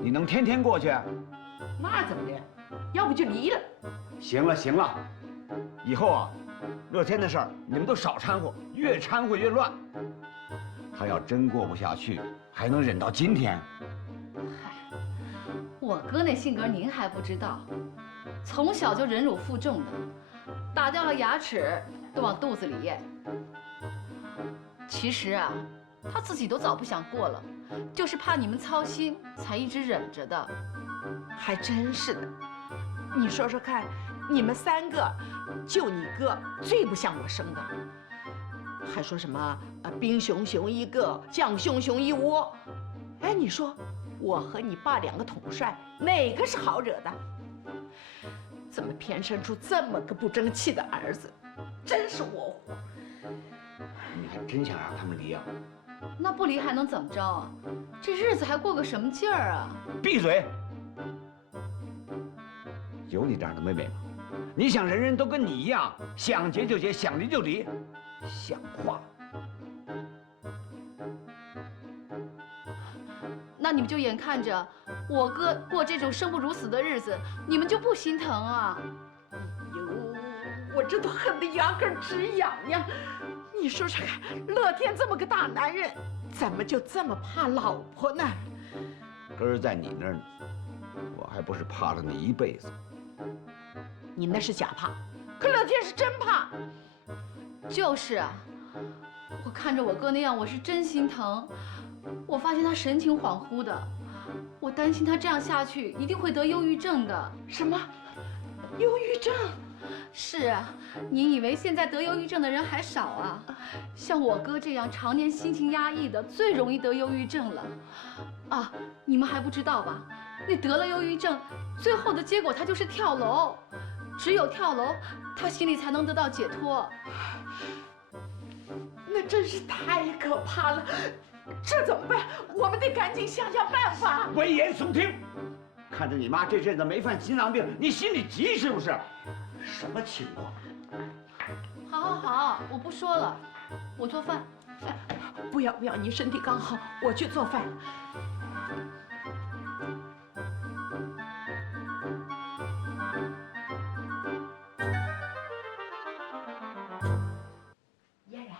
你能天天过去？那怎么的？要不就离了。行了行了，以后啊，乐天的事儿你们都少掺和，越掺和越乱。他要真过不下去，还能忍到今天？嗨，我哥那性格您还不知道，从小就忍辱负重的，打掉了牙齿都往肚子里咽。其实啊，他自己都早不想过了，就是怕你们操心，才一直忍着的。还真是的，你说说看，你们3个，就你哥最不像我生的，还说什么兵熊熊一个，将熊熊一窝。哎，你说我和你爸2个统帅，哪个是好惹的？怎么偏生出这么个不争气的儿子，真是窝火。你还真想让他们离啊？那不离还能怎么着啊？这日子还过个什么劲儿啊？闭嘴！有你这样的妹妹吗？你想人人都跟你一样，想结就结，想离就离，像话。你们就眼看着我哥过这种生不如死的日子，你们就不心疼啊？哟，我这都恨得牙根直痒痒。你说说看，乐天这么个大男人，怎么就这么怕老婆呢？根儿在你那儿呢，我还不是怕了你一辈子。你那是假怕，可乐天是真怕。就是啊，我看着我哥那样，我是真心疼。我发现他神情恍惚的，我担心他这样下去一定会得忧郁症的。什么？忧郁症？是啊，你以为现在得忧郁症的人还少啊？像我哥这样常年心情压抑的，最容易得忧郁症了。啊，你们还不知道吧？那得了忧郁症，最后的结果他就是跳楼。只有跳楼，他心里才能得到解脱。那真是太可怕了，这怎么办？我们得赶紧想想办法。危言耸听，看着你妈这阵子没犯心脏病，你心里急是不是？什么情况？好，我不说了，我做饭。不要，你身体刚好，我去做饭。嫣然，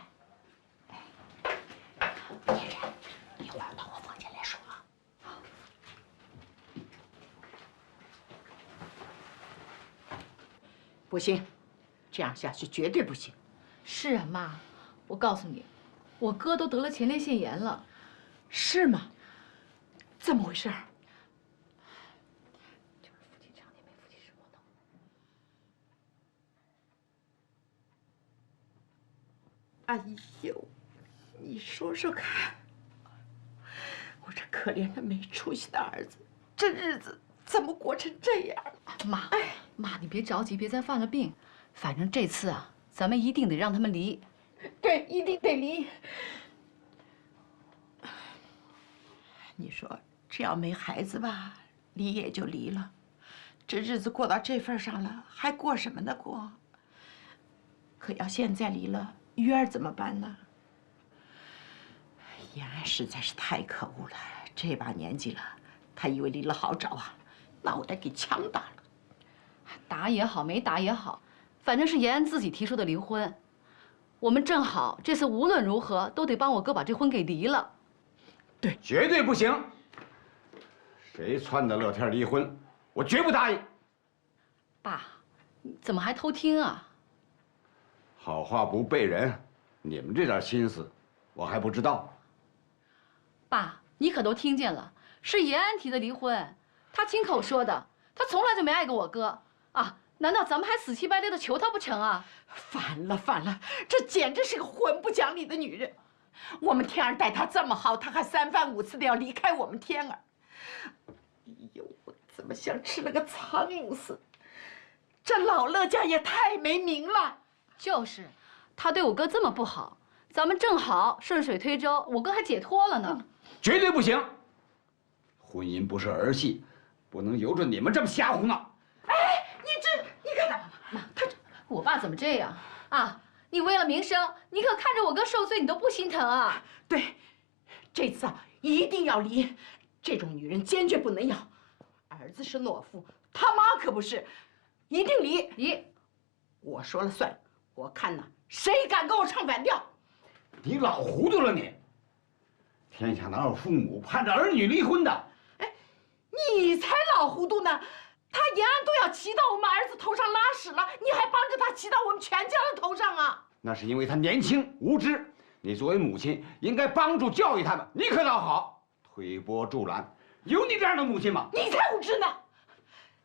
一会儿到我房间来说啊。不行，这样下去绝对不行。是啊，妈，我告诉你，我哥都得了前列腺炎了。是吗？怎么回事？就是夫妻常年没夫妻生活哎呦，你说说看，我这可怜的没出息的儿子，这日子怎么过成这样了？妈，你别着急，别再犯了病。反正这次啊，咱们一定得让他们离。对，一定得离。你说这要没孩子吧，离也就离了，这日子过到这份上了，还过什么呢过？可要现在离了，鱼儿怎么办呢？延安实在是太可恶了，这把年纪了，他以为离了好找啊，脑袋给枪打了。打也好，没打也好，反正是延安自己提出的离婚。我们正好这次无论如何都得帮我哥把这婚给离了。对，绝对不行！谁撺掇乐天离婚，我绝不答应。爸，你怎么还偷听啊？好话不背人，你们这点心思，我还不知道。爸，你可都听见了，是延安提的离婚，他亲口说的，他从来就没爱过我哥啊！难道咱们还死乞白赖的求他不成啊？烦了，这简直是个混不讲理的女人。我们天儿待她这么好，她还3番5次的要离开我们天儿。哎呦，我怎么像吃了个苍蝇似的？这老乐家也太没名了。就是，他对我哥这么不好，咱们正好顺水推舟，我哥还解脱了呢。绝对不行！婚姻不是儿戏，不能由着你们这么瞎胡闹。哎，你看妈，我爸怎么这样啊？你为了名声，你可看着我哥受罪，你都不心疼啊？对，这次啊一定要离，这种女人坚决不能要。儿子是懦夫，他妈可不是，一定离。离，我说了算。我看呐，谁敢跟我唱反调？你老糊涂了你！天下哪有父母盼着儿女离婚的？哎，你才老糊涂呢！他延安都要骑到我们儿子头上拉屎了，你还帮着他骑到我们全家的头上啊？那是因为他年轻无知。你作为母亲，应该帮助教育他们。你可倒好，推波助澜。有你这样的母亲吗？你才无知呢！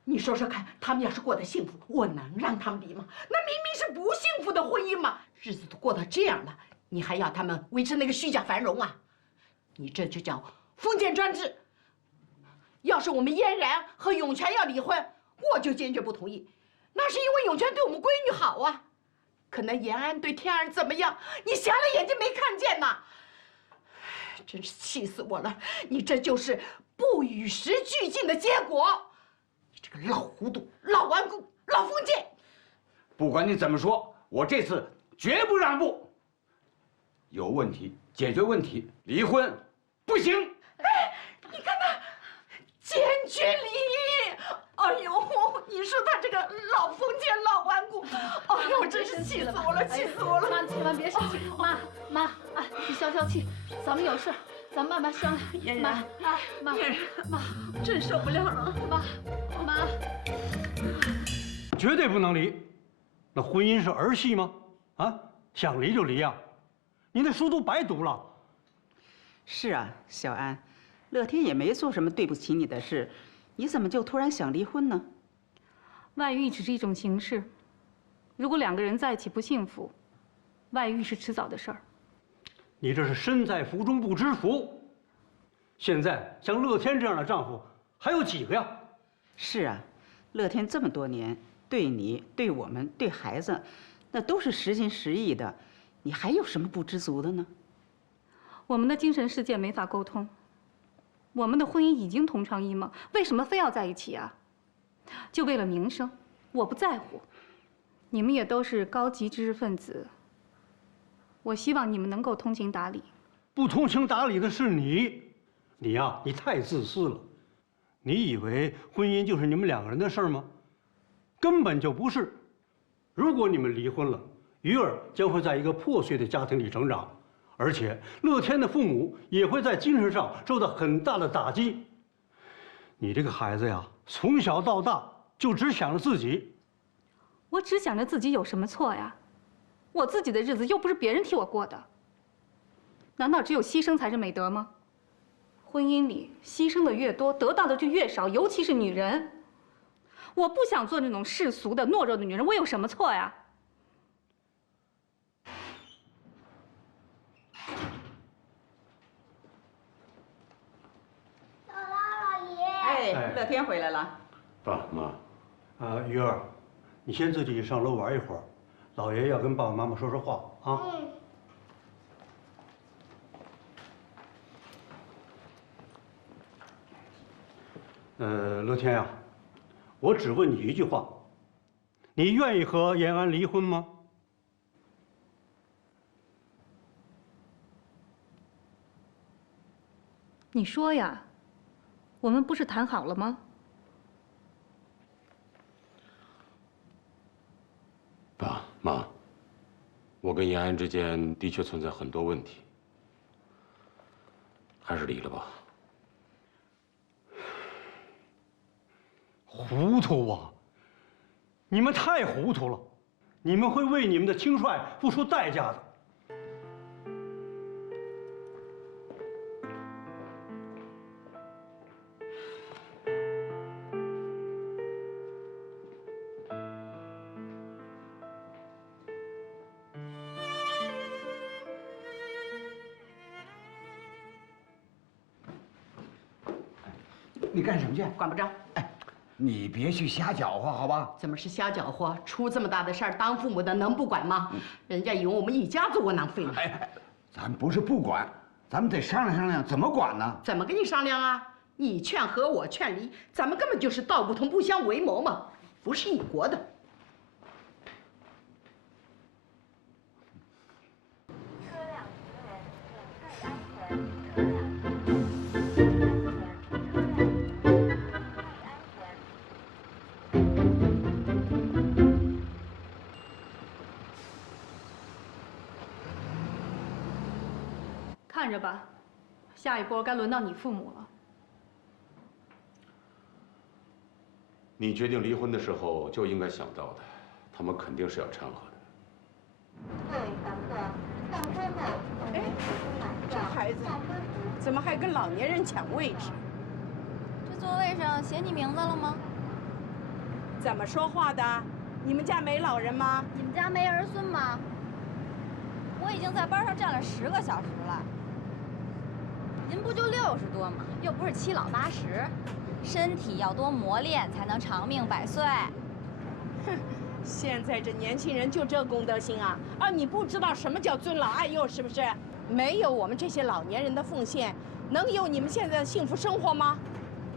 你说说看，他们要是过得幸福，我能让他们离吗？那明明是不幸福的婚姻嘛！日子都过到这样了，你还要他们维持那个虚假繁荣啊？你这就叫封建专制。要是我们嫣然和永泉要离婚，我就坚决不同意。那是因为永泉对我们闺女好啊。可那延安对天儿怎么样？你瞎了眼睛没看见呐！真是气死我了！你这就是不与时俱进的结果。你这个老糊涂、老顽固、老封建！不管你怎么说，我这次绝不让步。有问题解决问题，离婚不行。哎，你看他说他这个老封建老顽固，哎呦，真是气死我了，气死我了！妈，千万别生气，妈，哎，你消消气，咱们有事，咱慢慢商量。嫣然，哎，妈，妈，真受不了了，妈。绝对不能离，那婚姻是儿戏吗？啊，想离就离呀，你那书都白读了。是啊，小安，乐天也没做什么对不起你的事，你怎么就突然想离婚呢？外遇只是一种形式，如果两个人在一起不幸福，外遇是迟早的事儿。你这是身在福中不知福。现在像乐天这样的丈夫还有几个呀？是啊，乐天这么多年对你、对我们、对孩子，那都是实心实意的，你还有什么不知足的呢？我们的精神世界没法沟通，我们的婚姻已经同床异梦，为什么非要在一起啊？就为了名声？我不在乎。你们也都是高级知识分子，我希望你们能够通情达理。不通情达理的是你，你呀，你太自私了。你以为婚姻就是你们两个人的事儿吗？根本就不是。如果你们离婚了，鱼儿将会在一个破碎的家庭里成长，而且乐天的父母也会在精神上受到很大的打击。你这个孩子呀，从小到大就只想着自己。我只想着自己有什么错呀？我自己的日子又不是别人替我过的。难道只有牺牲才是美德吗？婚姻里牺牲的越多，得到的就越少，尤其是女人。我不想做那种世俗的懦弱的女人，我有什么错呀？姥姥姥爷。哎，乐天回来了。爸妈，鱼儿，你先自己上楼玩一会儿，老爷要跟爸爸妈妈说说话啊。乐天呀，我只问你一句话，你愿意和延安离婚吗？你说呀，我们不是谈好了吗？爸妈，我跟延安之间的确存在很多问题，还是离了吧。糊涂啊！你们太糊涂了，你们会为你们的轻率付出代价的。你干什么去？管不着。哎，你别去瞎搅和，好吧？怎么是瞎搅和？出这么大的事儿，当父母的能不管吗？人家以为我们一家子窝囊废呢。哎，咱不是不管，咱们得商量商量，怎么管呢？怎么跟你商量啊？你劝和，我劝离，咱们根本就是道不同不相为谋嘛，不是一国的。看着吧，下一波该轮到你父母了。你决定离婚的时候就应该想到的，他们肯定是要掺和的。哎，这孩子怎么还跟老年人抢位置？这座位上写你名字了吗？怎么说话的？你们家没老人吗？你们家没儿孙吗？我已经在班上站了10个小时了。您不就60多吗？又不是7老80，身体要多磨练才能长命百岁。哼，现在这年轻人就这公德心啊！啊，你不知道什么叫尊老爱幼是不是？没有我们这些老年人的奉献，能有你们现在的幸福生活吗？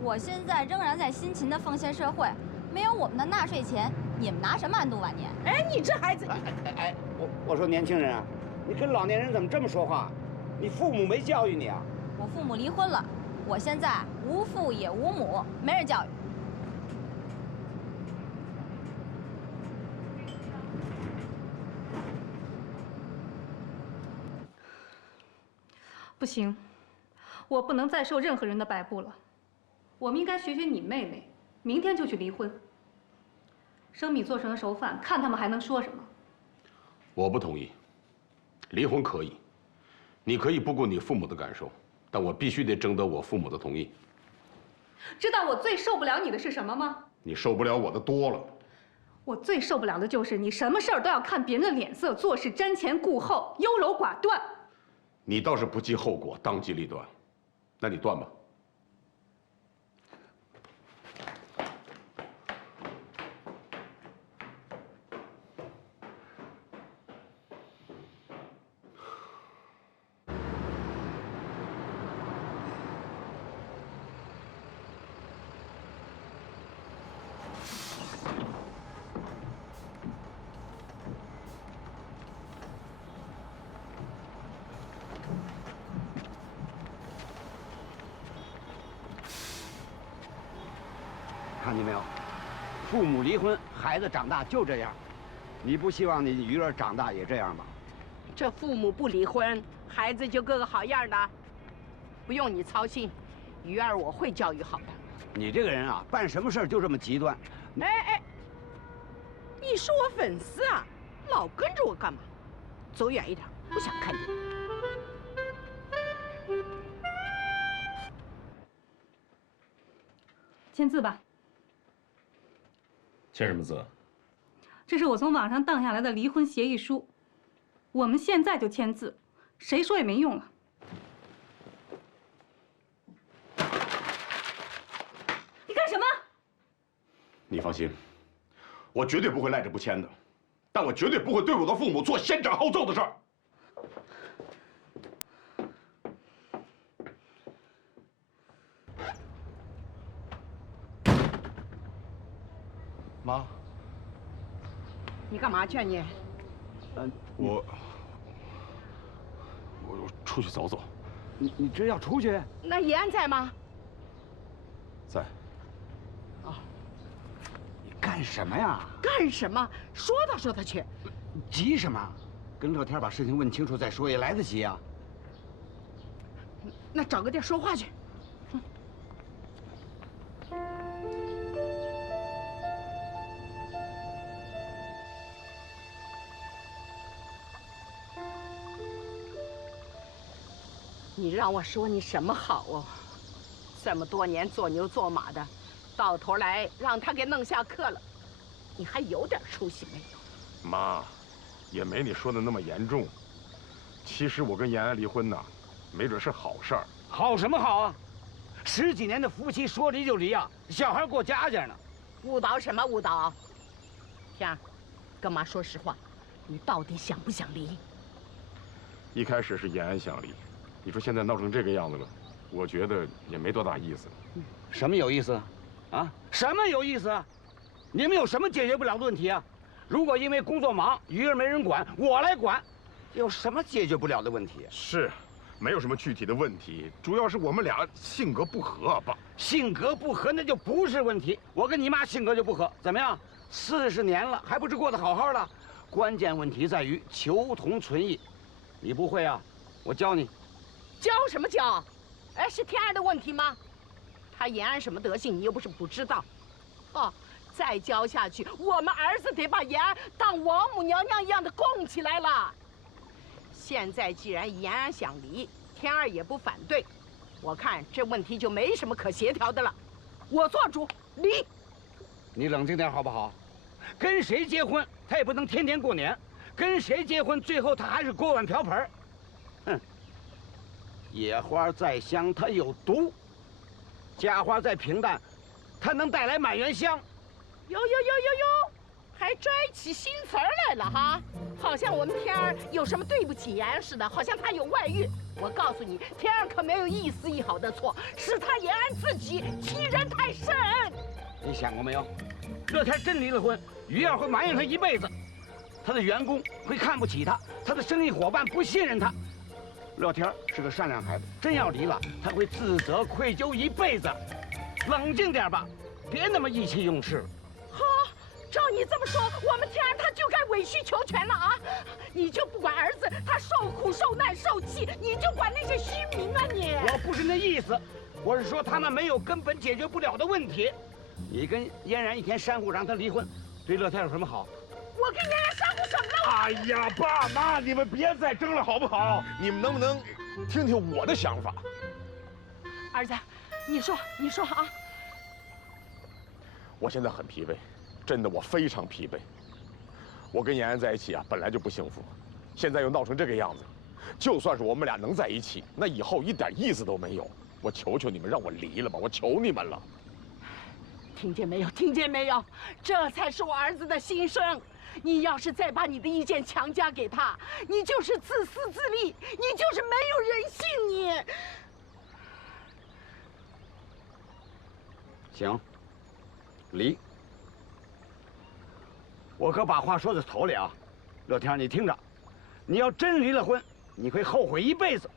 我现在仍然在辛勤的奉献社会，没有我们的纳税钱，你们拿什么安度晚年？哎，你这孩子，哎，我说年轻人啊，你跟老年人怎么这么说话？你父母没教育你啊？我父母离婚了，我现在无父也无母，没人教育。不行，我不能再受任何人的摆布了。我们应该学学你妹妹，明天就去离婚。生米做成了熟饭，看他们还能说什么？我不同意。离婚可以，你可以不顾你父母的感受，但我必须得征得我父母的同意。知道我最受不了你的是什么吗？你受不了我的多了。我最受不了的就是你什么事儿都要看别人的脸色，做事瞻前顾后，优柔寡断。你倒是不计后果，当机立断。那你断吧。看见没有，父母离婚，孩子长大就这样。你不希望你鱼儿长大也这样吧？这父母不离婚，孩子就个个好样的，不用你操心，鱼儿我会教育好的。你这个人啊，办什么事儿就这么极端。哎，你是我粉丝啊，老跟着我干嘛？走远一点，不想看见。签字吧。签什么字？这是我从网上荡下来的离婚协议书，我们现在就签字，谁说也没用了。你干什么？你放心，我绝对不会赖着不签的，但我绝对不会对我的父母做先斩后奏的事儿。妈，你干嘛去你？我出去走走。你这要出去？那延安在吗？在。你干什么呀？干什么？说他去。急什么？跟乐天把事情问清楚再说，也来得及啊。那找个地儿说话去。你让我说你什么好哦？这么多年做牛做马的，到头来让他给弄下课了，你还有点出息没有？妈，也没你说的那么严重。其实我跟延安离婚呢，没准是好事儿。好什么好啊？10几年的夫妻说离就离啊，小孩过家家呢。误导什么误导？天儿，跟妈说实话，你到底想不想离？一开始是延安想离。你说现在闹成这个样子了，我觉得也没多大意思。什么有意思？啊？什么有意思啊？你们有什么解决不了的问题啊？如果因为工作忙，鱼儿没人管，我来管，有什么解决不了的问题？是，没有什么具体的问题，主要是我们俩性格不合吧。性格不合那就不是问题。我跟你妈性格就不合，怎么样？40年了，还不是过得好好的？关键问题在于求同存异。你不会啊？我教你。教什么教？哎，是天儿的问题吗？他延安什么德行，你又不是不知道。哦，再教下去，我们儿子得把延安当王母娘娘一样的供起来了。现在既然延安想离，天儿也不反对，我看这问题就没什么可协调的了。我做主，离。你冷静点好不好？跟谁结婚，他也不能天天过年；跟谁结婚，最后他还是锅碗瓢盆。哼。野花再香，它有毒；家花再平淡，它能带来满园香。哟，还拽起新词儿来了哈！好像我们天儿有什么对不起延安似的，好像他有外遇。我告诉你，天儿可没有一丝一毫的错，是他延安自己欺人太甚。你想过没有？乐天真离了婚，于燕会埋怨他一辈子，他的员工会看不起他，他的生意伙伴不信任他。乐天是个善良孩子，真要离了，他会自责愧疚一辈子。冷静点吧，别那么意气用事。好，照你这么说，我们天儿他就该委委曲求全了啊！你就不管儿子他受苦受难受气，你就管那些虚名啊你！我不是那意思，我是说他们没有根本解决不了的问题。你跟嫣然一天煽乎让他离婚，对乐天有什么好？我跟嫣然煽乎什么了？哎呀，爸妈，你们别再争了好不好？你们能不能听听我的想法？儿子，你说啊！我现在很疲惫，真的，我非常疲惫。我跟嫣然在一起啊，本来就不幸福，现在又闹成这个样子。就算是我们俩能在一起，那以后一点意思都没有。我求求你们，让我离了吧！我求你们了。听见没有？听见没有？这才是我儿子的心声。你要是再把你的意见强加给他，你就是自私自利，你就是没有人性你。行，离。我可把话说在头里啊，乐天，你听着，你要真离了婚，你会后悔一辈子。